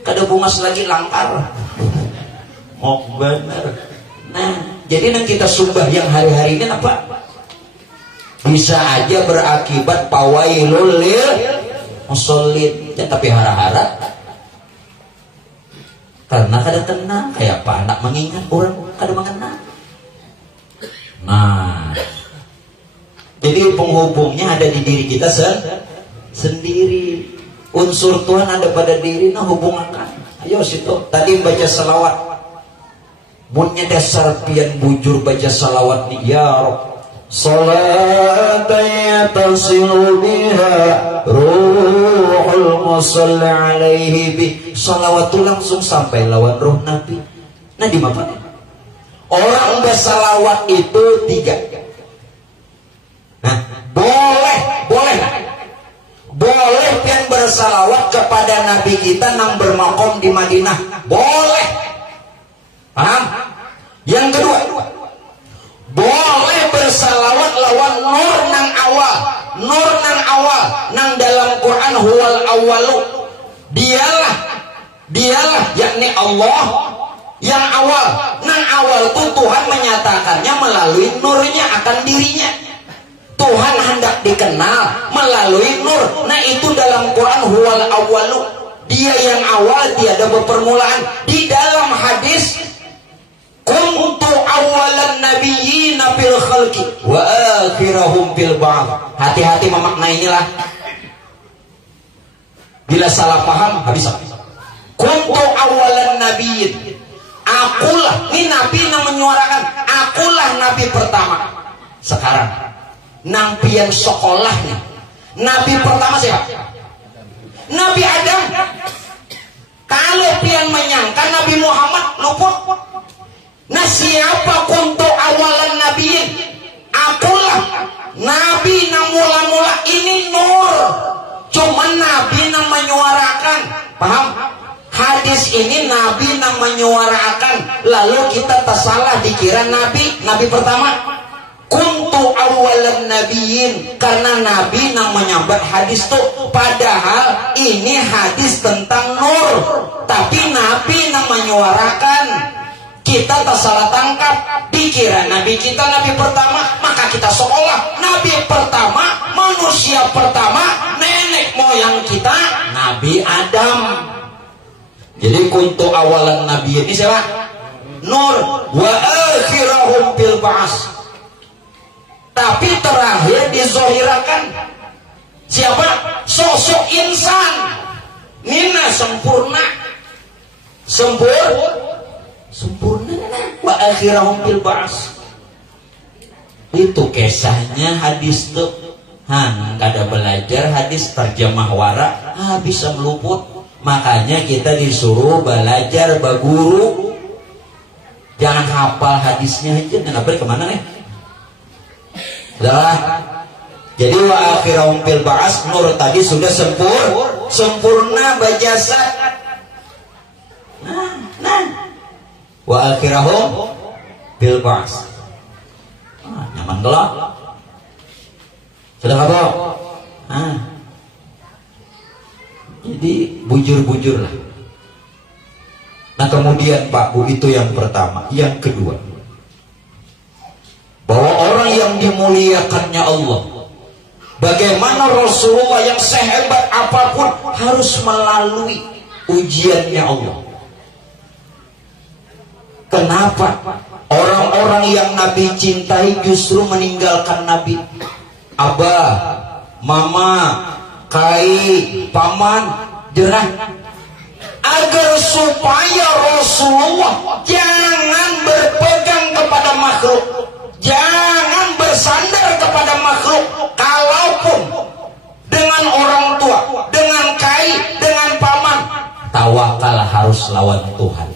Kada bungas lagi langkar. Mok bener. Nah, jadi yang kita sembahyang hari-hari ini apa? Bisa aja berakibat pawailul lil musallin. Ya, tapi hara-hara karena kada tenang kayak apa anak mengingat orang kada mengenal. Nah, jadi penghubungnya ada di diri kita sendiri. unsur Tuhan ada pada diri, nah hubungakan. Ayo situ tadi baca salawat, bunyi dasar pian bujur baca salawat nih, ya Rabb salatan yatasilu biha ruhul musalli alaihi bi. Salawat itu langsung sampai lawan roh Nabi. Nah di mana? Orang bersalawat itu 3. Nah, boleh pian bersalawat kepada Nabi kita nang bermakom di Madinah. Boleh. Paham? Yang kedua, boleh bersalawat lawan nur nang awal. Nur nang awal nang dalam Quran huwal awalu. Dialah yakni Allah yang awal. Nang awal itu Tuhan menyatakannya melalui nurnya akan dirinya. Tuhan hendak dikenal melalui nur. Nah itu dalam Quran huwal awalu. Dia yang awal, tiada berpermulaan. Di dalam hadis kuntu awalan nabiyyina fil khalqi wa akhirahum fil ba'th. Hati-hati memaknainya lah. Bila salah paham habis. Kuntu awalan nabiyyin. Akulah, ini Nabi yang menyuarakan, akulah Nabi pertama. Sekarang nang pian sekolahnya Nabi pertama siapa? Nabi Adam. Kalau pian menyangka Nabi Muhammad luput. Nah siapa kuntu awalan nabiin? Akulah Nabi nang mula-mula ini nur. Cuman Nabi nang menyuarakan. Paham? Hadis ini Nabi nang menyuarakan. Lalu kita tersalah dikira Nabi pertama. Kuntu awalan nabiyin, karena Nabi nang menyambat hadis tuh. Padahal ini hadis tentang nur, tapi Nabi nang menyuarakan. Kita tak salah tangkap, dikira Nabi kita Nabi pertama, maka kita seolah Nabi pertama, manusia pertama, nenek moyang kita Nabi Adam. Jadi kuntu awalan nabiyin ini siapa? Nur wa akhirahum fil ba'ts. Tapi terakhir dizohirakan siapa? Sosok insan. Nina sempurna. Sempurna. Wa akhirahum fil ba'ts. Itu kisahnya hadis tuh. Kada belajar hadis terjemah wara, bisa meluput. Makanya kita disuruh belajar baguru. Jangan hafal hadisnya aja. Kenapa kemana nih? Jadi wa akhirahum fil ba'ts, nur tadi sudah sempurna bajasa. Wa akhirahum fil ba'ts. Nyaman gelap. Sudah apa? Jadi bujur-bujur lah. Nah kemudian Pak Bu, itu yang pertama. Yang kedua, bahwa orang yang dimuliakannya Allah, bagaimana Rasulullah yang sehebat apapun harus melalui ujiannya Allah. Kenapa orang-orang yang Nabi cintai justru meninggalkan Nabi? Abah, mama, kai, paman, jerah. Agar supaya Rasulullah jangan berpegang kepada makhluk, jangan bersandar kepada makhluk. Kalaupun dengan orang tua, dengan kai, dengan paman, tawakal harus lawan Tuhan.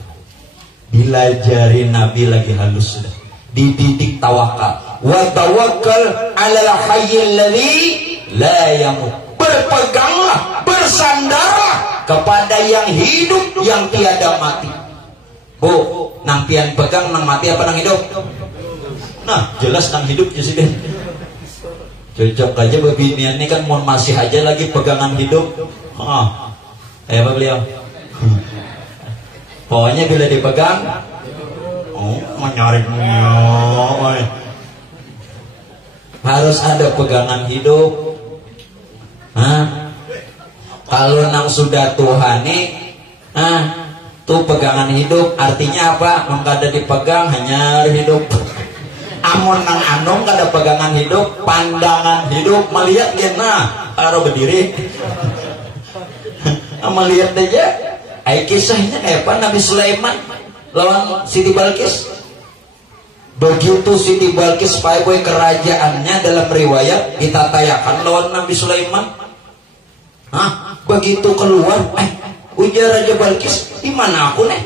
Dilajari Nabi lagi halus sudah, dididik tawakal. Wa tawakkal 'alal hayyil ladzi la yamut. Berpeganglah, bersandarlah kepada yang hidup yang tiada mati. Bu, nang pian pegang nang mati apa nang hidup? Nah, jelas nang hidup ya sih deh. Cocok aja bebinian ini kan mau masih aja lagi pegangan hidup. Apa beliau? Pokoknya bila dipegang, mau nyarinya, harus ada pegangan hidup. Kalau nang sudah Tuhani, tuh pegangan hidup artinya apa? Mengkada dipegang hanya hidup. Amun nang anung kada pegangan hidup, pandangan hidup melihat gena karo berdiri. Melihat aja ai kisahnya kayak apa Nabi Sulaiman lawan Siti Balkis. Begitu Siti Balkis pae kerajaannya dalam riwayat ditatayakan lawan Nabi Sulaiman. Begitu keluar, ujar Raja Balkis, di mana aku nih?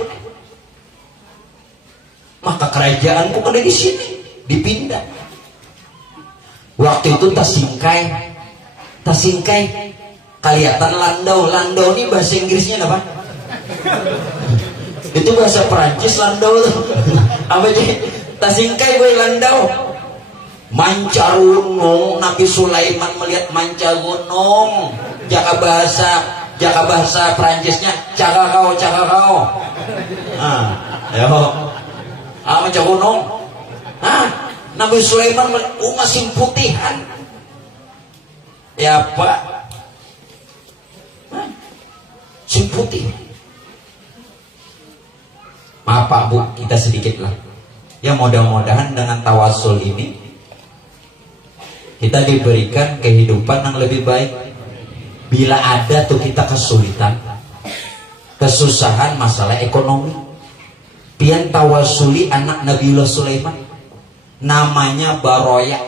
Maka kerajaanku ada di sini, dipindah. Waktu itu tasingkai, kelihatan landau ini bahasa Inggrisnya apa? Itu bahasa Perancis landau tuh. Apa sih? Tasingkai gue landau. Manca gunung, Nabi Sulaiman melihat manca gunung. Jaka bahasa Perancisnya cakakau. Manca gunung. Nabi Sulaiman masih putihan. Ya Pak, si putih. Maaf Pak Bu, kita sedikit lah. Ya mudah-mudahan dengan tawasul ini kita diberikan kehidupan yang lebih baik. Bila ada tuh kita kesulitan, kesusahan, masalah ekonomi, pian tawasuli anak Nabiullah Sulaiman, namanya Baroya.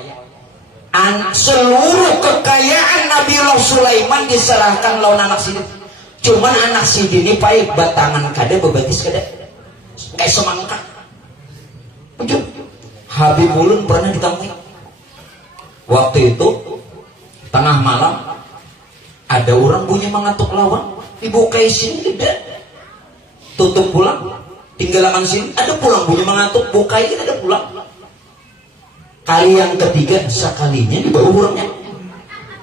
Seluruh kekayaan Nabiullah Sulaiman diserahkan lawan anak sidin. Cuman anak sidin ini pakai batangan kada bebatis kada kayak semangka. Habib Ulun pernah ditemui. Waktu itu tengah malam ada orang bunyi mengatuk lawan, dibukai sini tidak, tutup pulang, tinggalkan sini, ada pulang bunyi mengatuk, bukai ada pulang. Kali yang ketiga sekalinya di bawah orangnya,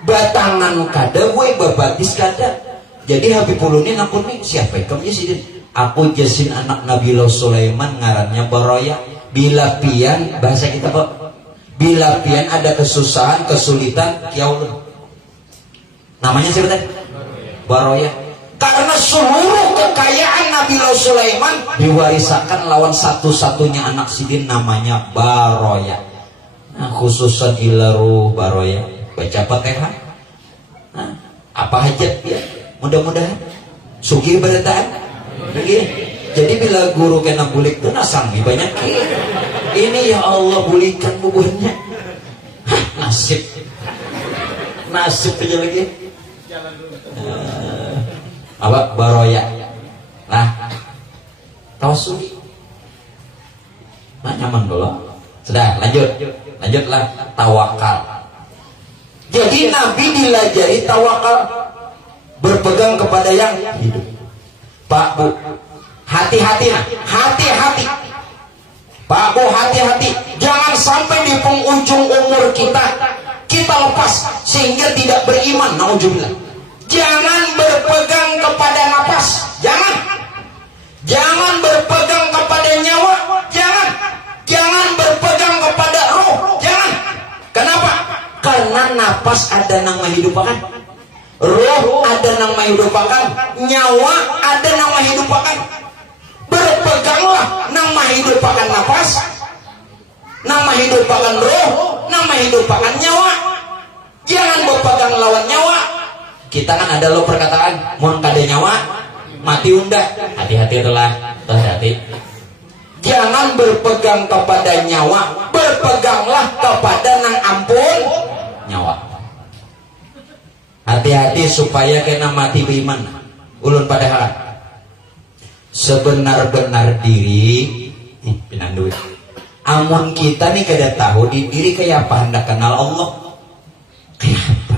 batangan kada, gue babatis kada. Jadi Habib Ulun ini ngaku nih siapa kamu Jasin? Aku Jasin anak Nabiullah Sulaiman, ngarannya Baroya. Bila pian bahasa kita kok, bila pian ada kesusahan, kesulitan, kiaulun. Namanya siapa tadi? Baroya. Karena seluruh kekayaan Nabiullah Sulaiman diwariskan lawan satu-satunya anak sidin namanya Baroya. Nah, khususnya ilaruh Baroya baca Fatihah. Apa hajat ya? Mudah-mudahan sugih berataan. Jadi bila guru kena bulik tuh nasangi banyak. Ini ya Allah bulikan bubuhnya. Nasib aja lagi. Apa Baroya. Nah, tawasul. Nyaman dulu. Sudah, lanjutlah tawakal. Jadi Nabi dilajari tawakal, berpegang kepada yang hidup. Pak Bu, hati-hati. Pak Bu, hati-hati. Jangan sampai di penghujung umur kita lepas sehingga tidak beriman. Nauzubillah. Jangan berpegang kepada nafas. Jangan berpegang kepada nyawa. Jangan berpegang kepada roh. Jangan. Kenapa? Karena nafas ada nang menghidupkan, roh ada nang menghidupkan, nyawa ada nang menghidupkan. Berpeganglah nang menghidupkan nafas, nang menghidupkan roh, nang menghidupkan nyawa. Jangan berpegang lawan nyawa. Kita kan ada lo perkataan, mun kada nyawa mati unda. Hati-hati adalah hati. Jangan berpegang kepada nyawa, berpeganglah kepada nang ampun nyawa. Hati-hati supaya kena mati beriman. Ulun padahal sebenar-benar diri pinan duit. Amun kita nih kada tahu di diri kayak apa, hendak kenal Allah kayak apa.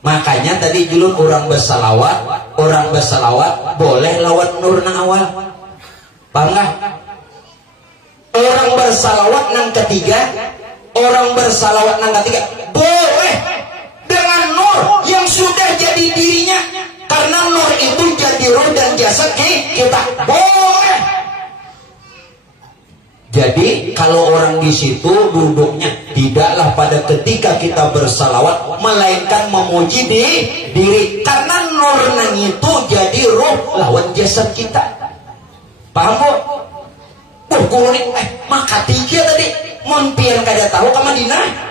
Makanya tadi julun orang bersalawat boleh lawan nur nang awal. Bangga. Orang bersalawat nang ketiga boleh dengan nur yang sudah jadi dirinya, karena nur itu jadi roh dan jasad kita. Boleh. Jadi kalau orang di situ duduknya tidaklah pada ketika kita bersalawat, melainkan memuji diri, karena nur nang itu jadi roh lawan jasad kita. Paham Bu? Guru nih, maka tiga tadi mon pian kada tahu ke Madinah.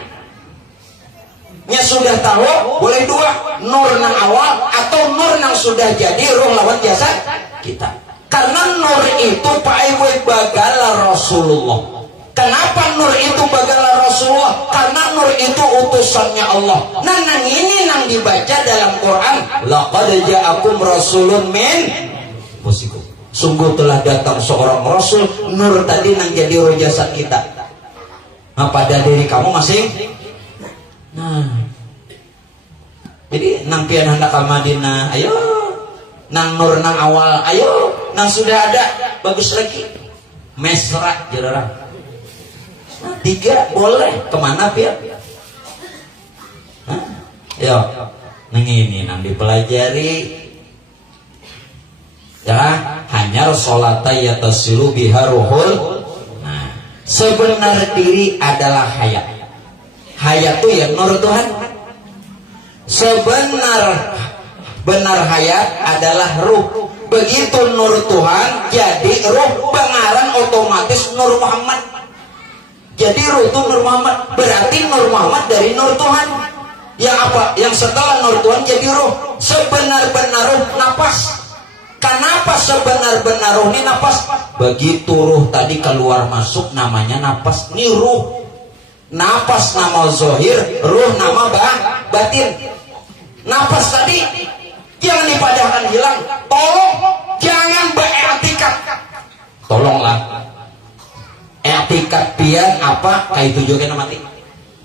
nya sudah tahu boleh dua, nur nang awal atau nur nang sudah jadi roh lawan jasad kita. Karena nur itu paewe bagala Rasulullah. Kenapa nur itu bagala Rasulullah? Karena nur itu utusannya Allah. Nah nang ini nang dibaca dalam Quran, laqad ja'akum rasulun min anfusikum. Sungguh telah datang seorang rasul. Nur tadi nang jadi roh jasad kita. Nah pada diri kamu masing. Nah, jadi nang pian hendak ke Madinah, ayo. Nang nur nang awal, ayo. Nang sudah ada, bagus lagi. Mesra jerarang. Nah, 3 boleh. Kemana pian? Nah, yo, nang ini nang dipelajari. Ya, hanya salata yatasilu biharuhul. Nah, sebenar diri adalah hayat. Hayat itu ya nur Tuhan. Benar hayat adalah ruh. Begitu nur Tuhan jadi ruh, pengaran otomatis nur Muhammad. Jadi ruh itu nur Muhammad. Berarti nur Muhammad dari nur Tuhan. Yang apa? Yang setelah nur Tuhan jadi ruh. Sebenar-benar ruh napas. Kenapa sebenar-benar ruh ini napas? Begitu ruh tadi keluar masuk namanya napas. Ini ruh. Napas nama zohir, ruh nama batin. Napas tadi jangan dipadahkan hilang. Tolong jangan beretika. Tolonglah. Etikat pian apa? Kayak tujuannya mati.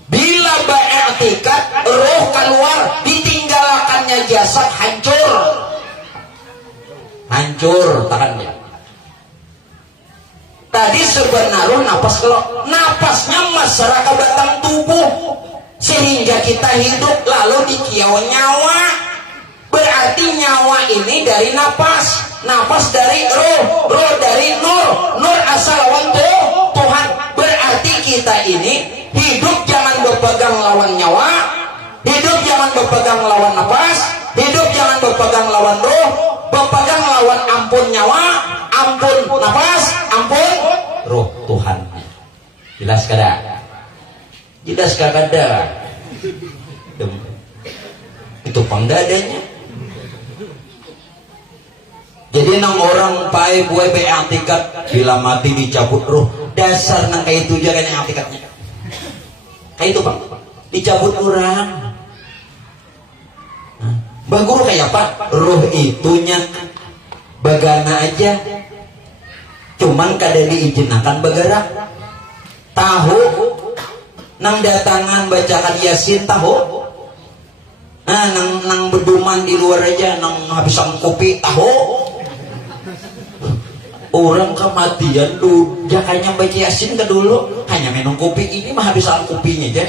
Bila beretika, ruh keluar, ditinggalkannya jasad hancur. Hancur tangannya. Tadi sebenarnya napas kalau napasnya masyarakat batang tubuh sehingga kita hidup lalu dikiau nyawa. Berarti nyawa ini dari napas, napas dari roh, roh dari nur, nur asal lawan Tuhan. Berarti kita ini hidup jangan berpegang lawan nyawa, hidup jangan berpegang lawan napas, hidup jangan berpegang lawan roh, berpegang lawan ampun nyawa, ampun napas, ampun roh Tuhan. Jelas kada? Jelas kada? Itu pangdadanya. Jadi nang orang pae buai be antikat bila mati dicabut roh. Dasar nang kayak itu jaga yang antikatnya. Kayak itu bang, dicabut orang. Bah guru kayak apa? Roh itunya bagana aja. Cuman kada diizinakan bergerak. Tahu nang datangan bacakan Yasin tahu. Nah nang berduman di luar aja nang habisan kopi tahu. Orang kematian lu jakanya baca Yasin ke dulu hanya minum kopi ini mah habisan kopinya aja.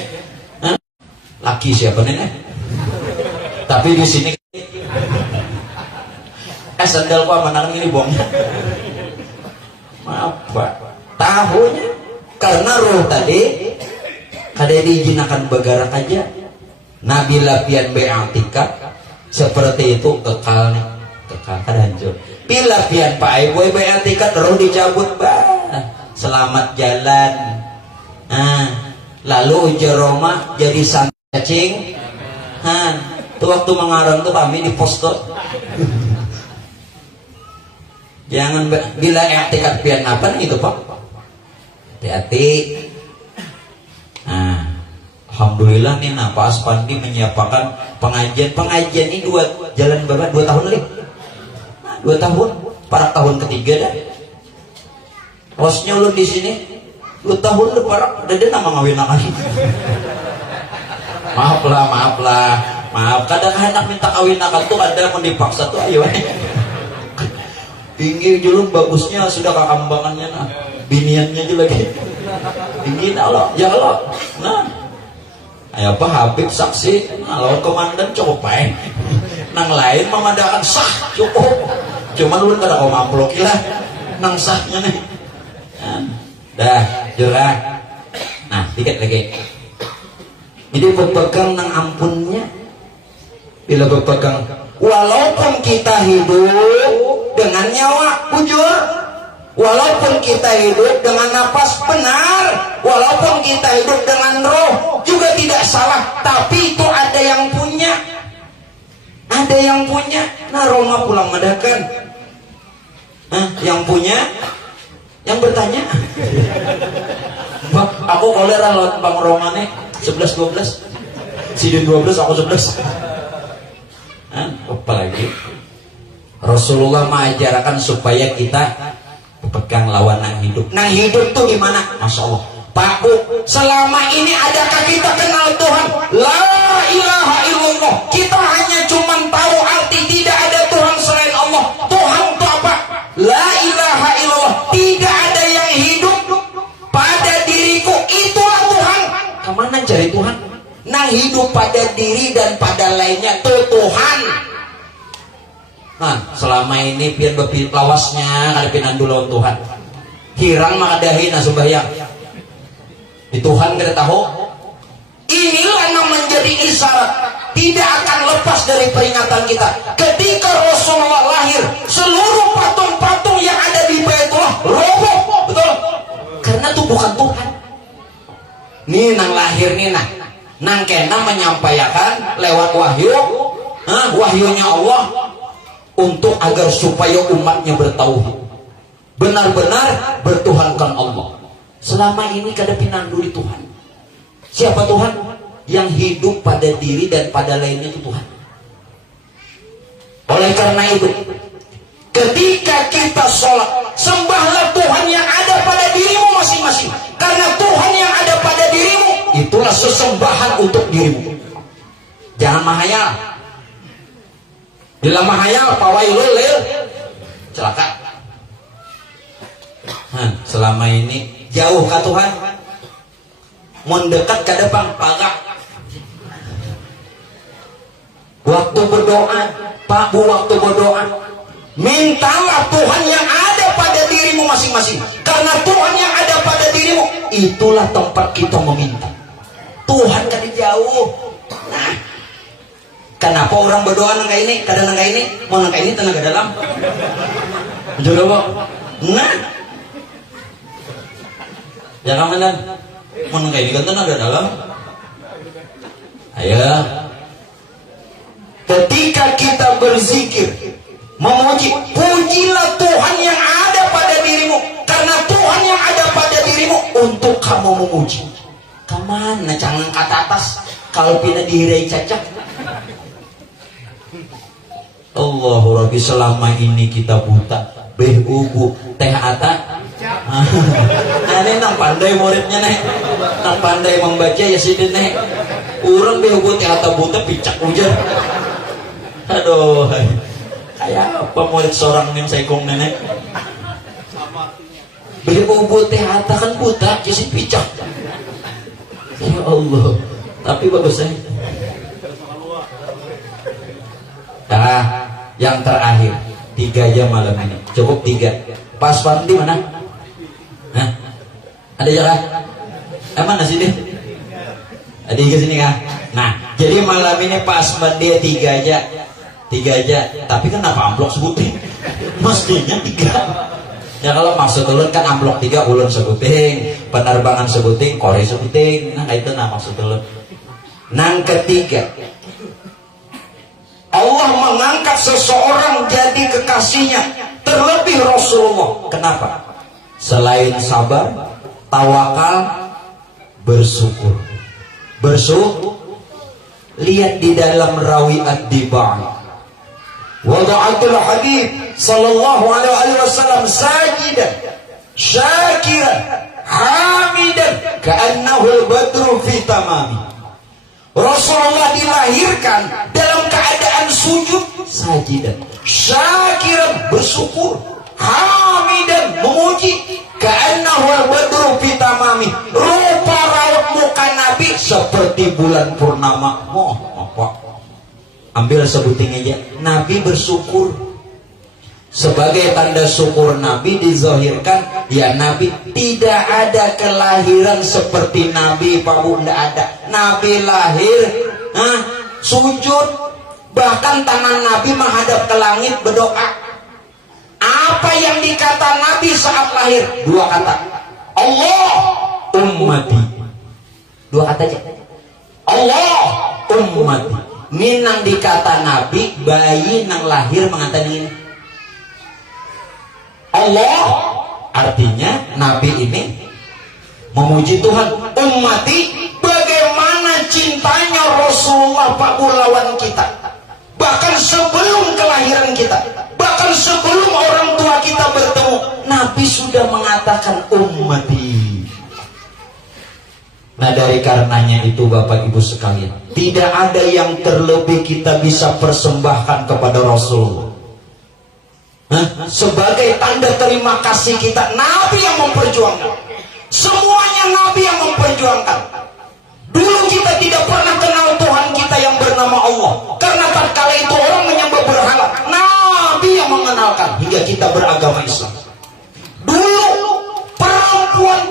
Laki siapa nenek? Tapi di sini sandal gua menang ini bong. Apa? Tahunya karena roh tadi kada diizinakan bergerak aja. Nabi lapian be'atikat seperti itu kekal nih, kekal kada hancur. Bila pian pae boy be'atikat roh dicabut selamat jalan. Nah, lalu Jeroma jadi cacing. Tuh waktu mengarang tuh kami di poster. Jangan bila i'tikad pian apa gitu Pak. Hati-hati. Nah, alhamdulillah nih Pak Aspandi menyiapkan pengajian ini jalan berapa? 2 tahun lagi. 2 tahun, para tahun ketiga dah. Hostnya lu di sini 2 tahun lu para ada nama ngawinakan. Maaf kadang anak minta kawinakan tuh ada mau dipaksa tuh ayo. Tinggi dulu bagusnya sudah kekambangannya nah. Biniannya aja lagi. Tinggi Allah, ya Allah. Nah. Ayo apa Habib saksi, nah lawan komandan cukup baik. Nang lain memandangkan sah cukup. Cuman lu kada kau mamplok lah. Nang sahnya nih. Nah, dah, jurah. Nah, dikit lagi. Jadi berpegang nang ampunnya. Bila berpegang, walaupun kita hidup dengan nyawa, bujur. Walaupun kita hidup dengan napas benar, walaupun kita hidup dengan roh juga tidak salah, tapi itu ada yang punya. Ada yang punya. Nah, Roma pulang madakan. Yang punya, yang bertanya. Aku kolera lawan Bang Roma nih 11-12. Sidin 12, aku 11. Apa lagi? Rasulullah mengajarkan supaya kita pegang lawan nang hidup. Nang hidup tuh gimana? Masya Allah. Pak Bu, selama ini adakah kita kenal Tuhan? La ilaha illallah. Kita hanya cuman tahu arti tidak ada Tuhan selain Allah. Tuhan itu apa? La ilaha illallah. Tidak ada yang hidup pada diriku. Itulah Tuhan. Kemana cari Tuhan? Nang hidup pada diri dan pada lainnya itu Tuhan. Nah, selama ini pian bepi lawasnya kada pinan dulu Tuhan. Hirang makadahin sembahyang. Di Tuhan kada tahu. Inilah yang menjadi isyarat tidak akan lepas dari peringatan kita. Ketika Rasulullah lahir, seluruh patung-patung yang ada di Baitullah roboh, betul? Karena itu bukan Tuhan. Nih nang lahir nih nang kena menyampaikan lewat wahyu, wahyunya Allah. Untuk agar supaya umatnya bertauhid, benar-benar bertuhankan Allah. Selama ini kada pinandu di Tuhan. Siapa Tuhan? Yang hidup pada diri dan pada lainnya itu Tuhan. Oleh karena itu, ketika kita sholat, sembahlah Tuhan yang ada pada dirimu masing-masing. Karena Tuhan yang ada pada dirimu, itulah sesembahan untuk dirimu. Jangan mahayal. Bila mahayal, pawailul lil celaka. Selama ini jauh ke Tuhan, mendekat ke depan pagak. Waktu berdoa, Pak Bu, waktu berdoa, mintalah Tuhan yang ada pada dirimu masing-masing. Karena Tuhan yang ada pada dirimu, itulah tempat kita meminta. Tuhan kan jauh. Nah, kenapa orang berdoa nangka ini, kadang nangka ini, mau nangka ini tenaga dalam. Jodoh kok. Nah, ya kaman, mau nangka ini kan tenaga dalam. Ayo. Ketika kita berzikir, memuji, pujilah Tuhan yang ada pada dirimu. Karena Tuhan yang ada pada dirimu untuk kamu memuji. Kemana jangan kata atas kalau pindah dihirai cacak. Allahu Rabbi, selama ini kita buta beh ubu teh ata. Ini nang pandai muridnya nih, nang pandai membaca ya sidin nih. Urang beh ubu teh ata buta picak ujar. Aduh, kayak apa murid seorang yang saikong nenek. Beh ubu teh ata kan buta jadi picak. Ya Allah, tapi bagus nih. Nah, yang terakhir 3 jam malam ini cukup 3. Pas mandi mana? Hah? Ada jalan? Mana sih deh? Ada ke sini kah? Nah, jadi malam ini pas mandi 3 aja. 3 aja. Tapi kenapa amplok sebuting? Mestinya 3. Ya kalau maksud ulun kan amplok 3 ulun sebuting, penerbangan sebuting, Korea sebuting. Nah, itu maksud ulun. Nang ketiga, Allah mengangkat seseorang jadi kekasihnya, terlebih Rasulullah. Kenapa? Selain sabar, tawakal, bersyukur. Bersyukur. Lihat di dalam rawi ad-Dibai. Wada'atul Habib sallallahu alaihi wasallam sajidan, syakiran, hamidan, ka'annahu al-badru fi tamami. Rasulullah dilahirkan dalam keadaan sujud, sajidan, syakiran, bersyukur, hamidan, memuji, ka'annahu al-badru fi tamami. Rupa raut muka Nabi seperti bulan purnama. Apa? Ambil sebuting aja. Nabi bersyukur. Sebagai tanda syukur Nabi dizahirkan, ya Nabi tidak ada kelahiran seperti Nabi, Pak Bu, tidak ada. Nabi lahir, sujud, bahkan tangan Nabi menghadap ke langit berdoa. Apa yang dikata Nabi saat lahir? Dua kata. Allah ummati. Dua kata aja. Allah ummati. Ini nang dikata Nabi, bayi nang lahir mengatakan ini. Allah artinya Nabi ini memuji Tuhan. Ummati, bagaimana cintanya Rasulullah Pak lawan kita. Bahkan sebelum kelahiran kita, bahkan sebelum orang tua kita bertemu, Nabi sudah mengatakan ummati. Nah, dari karenanya itu Bapak Ibu sekalian, tidak ada yang terlebih kita bisa persembahkan kepada Rasulullah. Sebagai tanda terima kasih kita, Nabi yang memperjuangkan. Semuanya Nabi yang memperjuangkan. Dulu kita tidak pernah kenal Tuhan kita yang bernama Allah, karena tatkala itu orang menyembah berhala. Nabi yang mengenalkan hingga kita beragama Islam. Dulu perempuan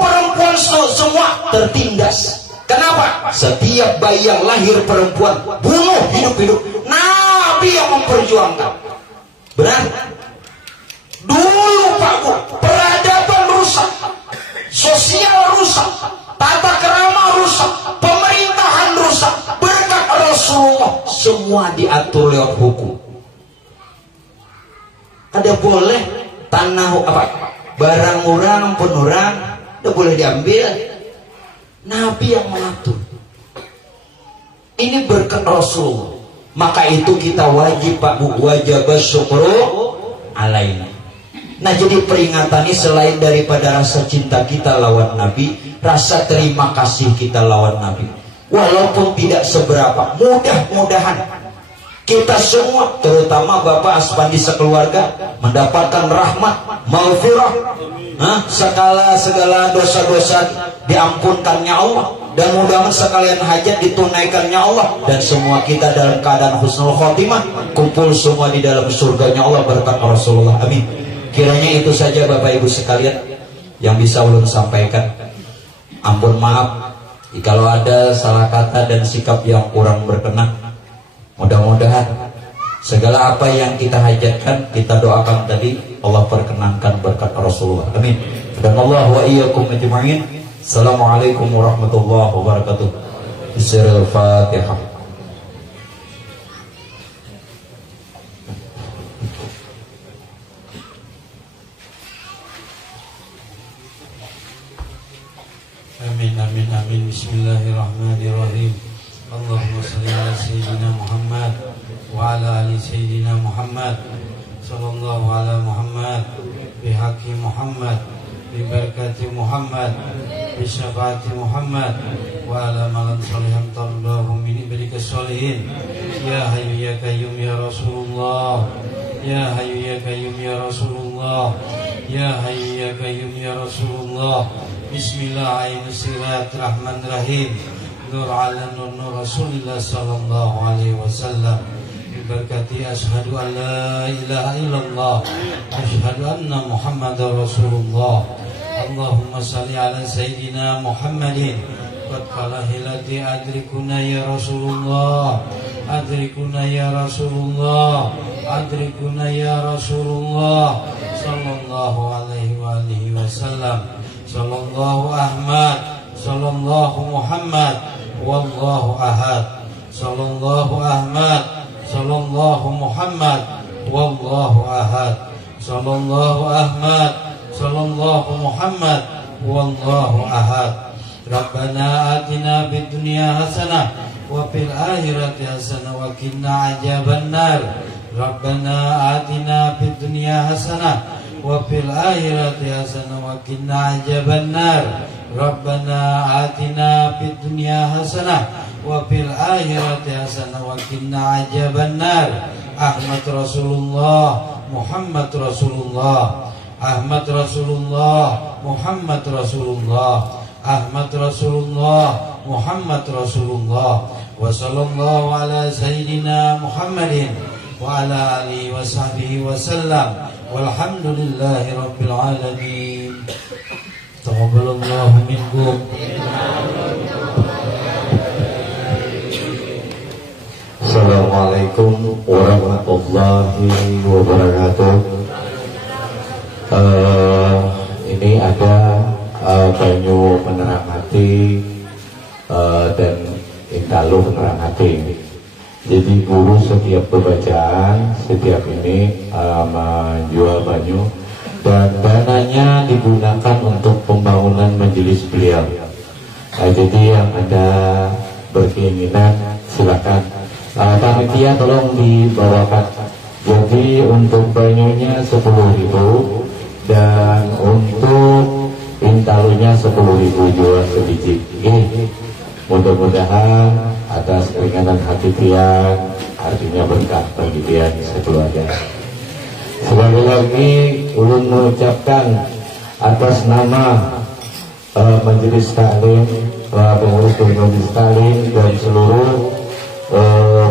semua tertindas. Kenapa? Setiap bayi yang lahir perempuan bunuh hidup-hidup. Nabi yang memperjuangkan. Benar? Dulu Pak Bu, peradaban rusak, sosial rusak, tata kerama rusak, pemerintahan rusak. Berkat Rasulullah semua diatur lewat hukum. Ada boleh tanah apa barang orang pun orang tidak boleh diambil. Nabi yang mengatur. Ini berkat Rasulullah. Maka itu kita wajib Pak Bu, wajib syukru alaina. Nah, jadi peringatan ini selain daripada rasa cinta kita lawan Nabi, rasa terima kasih kita lawan Nabi. Walaupun tidak seberapa, mudah-mudahan kita semua, terutama Bapak Aspandi sekeluarga, mendapatkan rahmat, maghfirah, segala dosa-dosa diampunkannya Allah, dan mudah-mudahan sekalian hajat ditunaikannya Allah, dan semua kita dalam keadaan husnul khotimah, kumpul semua di dalam surganya Allah berkat Rasulullah. Amin. Kiranya itu saja Bapak Ibu sekalian yang bisa ulun sampaikan. Ampun maaf kalau ada salah kata dan sikap yang kurang berkenan. Mudah-mudahan segala apa yang kita hajatkan, kita doakan tadi, Allah perkenankan berkat Rasulullah. Amin. Dan Allah wa iyyakum ajma'in. Assalamualaikum warahmatullahi wabarakatuh. Bismillahirrahmanirrahim. Fatihah. Amin amin amin. Bismillahirrahmanirrahim. Allahumma salli ala sayyidina Muhammad wa ala ali sayyidina Muhammad. Sallallahu ala Muhammad bihaqi Muhammad bibarakati Muhammad bisyafaati Muhammad wa ala malam salihan tardahu min ibadika sholihin. Ya hayyu ya qayyum ya Rasulullah. Ya hayyu ya qayyum ya Rasulullah. Ya hayyu ya qayyum ya Rasulullah. Bismillahirrahmanirrahim. Nur ala nur Rasulullah sallallahu alaihi wasallam. Berkati asyhadu an la ilaha illallah, asyhadu anna Muhammadar Rasulullah. Allahumma salli ala sayyidina Muhammadin. Qad qala hilati adrikuna ya Rasulullah. Adrikuna ya Rasulullah. Adrikuna ya Rasulullah sallallahu alaihi wa alihi wasallam. Sallallahu Ahmad, sallallahu Muhammad, wallahu ahad. Sallallahu Ahmad, sallallahu Muhammad, wallahu ahad. Sallallahu Ahmad, sallallahu Muhammad, wallahu ahad. Rabbana atina fid dunya hasanah wa fil akhirati hasanah wa qina adzabannar. Rabbana atina fid dunya hasanah wa fil akhirati hasanah wa qina adzabannar. Rabbana atina fid dunya hasanah wa fil akhirati hasanah wa qina adzabannar. Ahmad Rasulullah, Muhammad Rasulullah. Ahmad Rasulullah, Muhammad Rasulullah. Ahmad Rasulullah, Muhammad Rasulullah. Wa sallallahu ala sayyidina Muhammadin wa ala alihi wa sahbihi wa sallam. Walhamdulillahi rabbil alamin. Taqabbalallahu minkum. Assalamualaikum warahmatullahi wabarakatuh. Ini ada banyu penerang hati dan intalu penerang hati. Jadi guru setiap pembacaan setiap ini menjual banyu dan dananya digunakan untuk pembangunan majelis beliau. Jadi yang ada berkeinginan silakan. Panitia tolong dibawakan. Jadi untuk banyunya 10.000 dan untuk intalunya 10.000 jual sebiji. Mudah-mudahan atas keringanan hati pian, artinya berkah bagi pian sekeluarga. Sekali lagi ulun mengucapkan atas nama Majelis Taklim, pengurus Majelis Taklim dan seluruh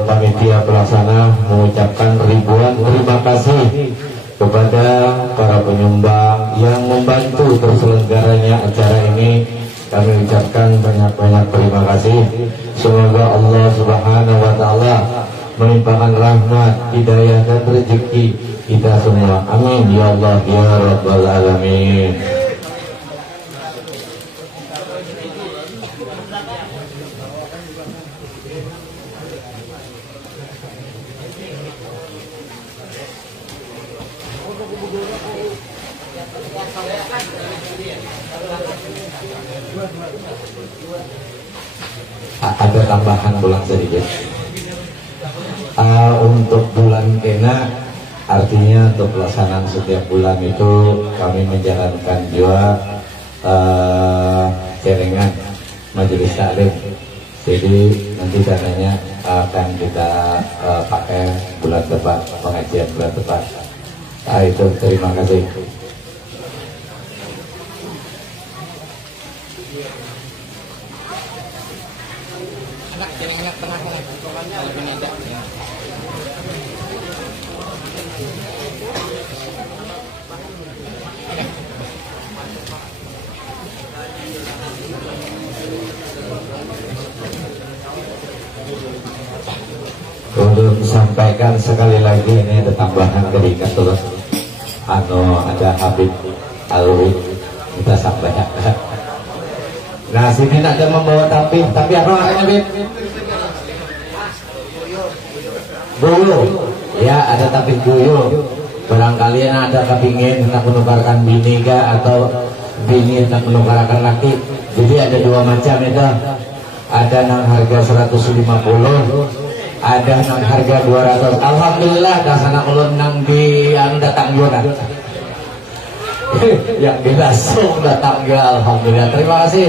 panitia pelaksana mengucapkan ribuan terima kasih kepada para penyumbang yang membantu terselenggaranya acara ini. Kami ucapkan banyak-banyak terima kasih. Semoga Allah Subhanahu wa taala melimpahkan rahmat, hidayah dan rezeki kita semua. Amin ya Allah ya rabbal alamin. Ada tambahan bulan sedikit. Untuk bulan kena, artinya untuk pelaksanaan setiap bulan itu kami menjalankan juga jaringan majelis taklim. Jadi nanti dananya akan kita pakai bulan depan, pengajian bulan depan. Itu terima kasih. Untuk sampaikan sekali lagi ini ada tambahan ketika terus ada Habib Alwi kita sampaikan. Nah sini ada membawa tapi apa makanya Habib? Bulu ya, ada tapi guyu. Barangkali ada kepingin hendak menukarkan bini kah, atau bini hendak menukarkan laki. Jadi ada dua macam itu. Ada nang harga 150, ada nang harga 200. Alhamdulillah dasana ulun nang di anu datang juga. Yang dilangsung datang juga, alhamdulillah. Terima kasih.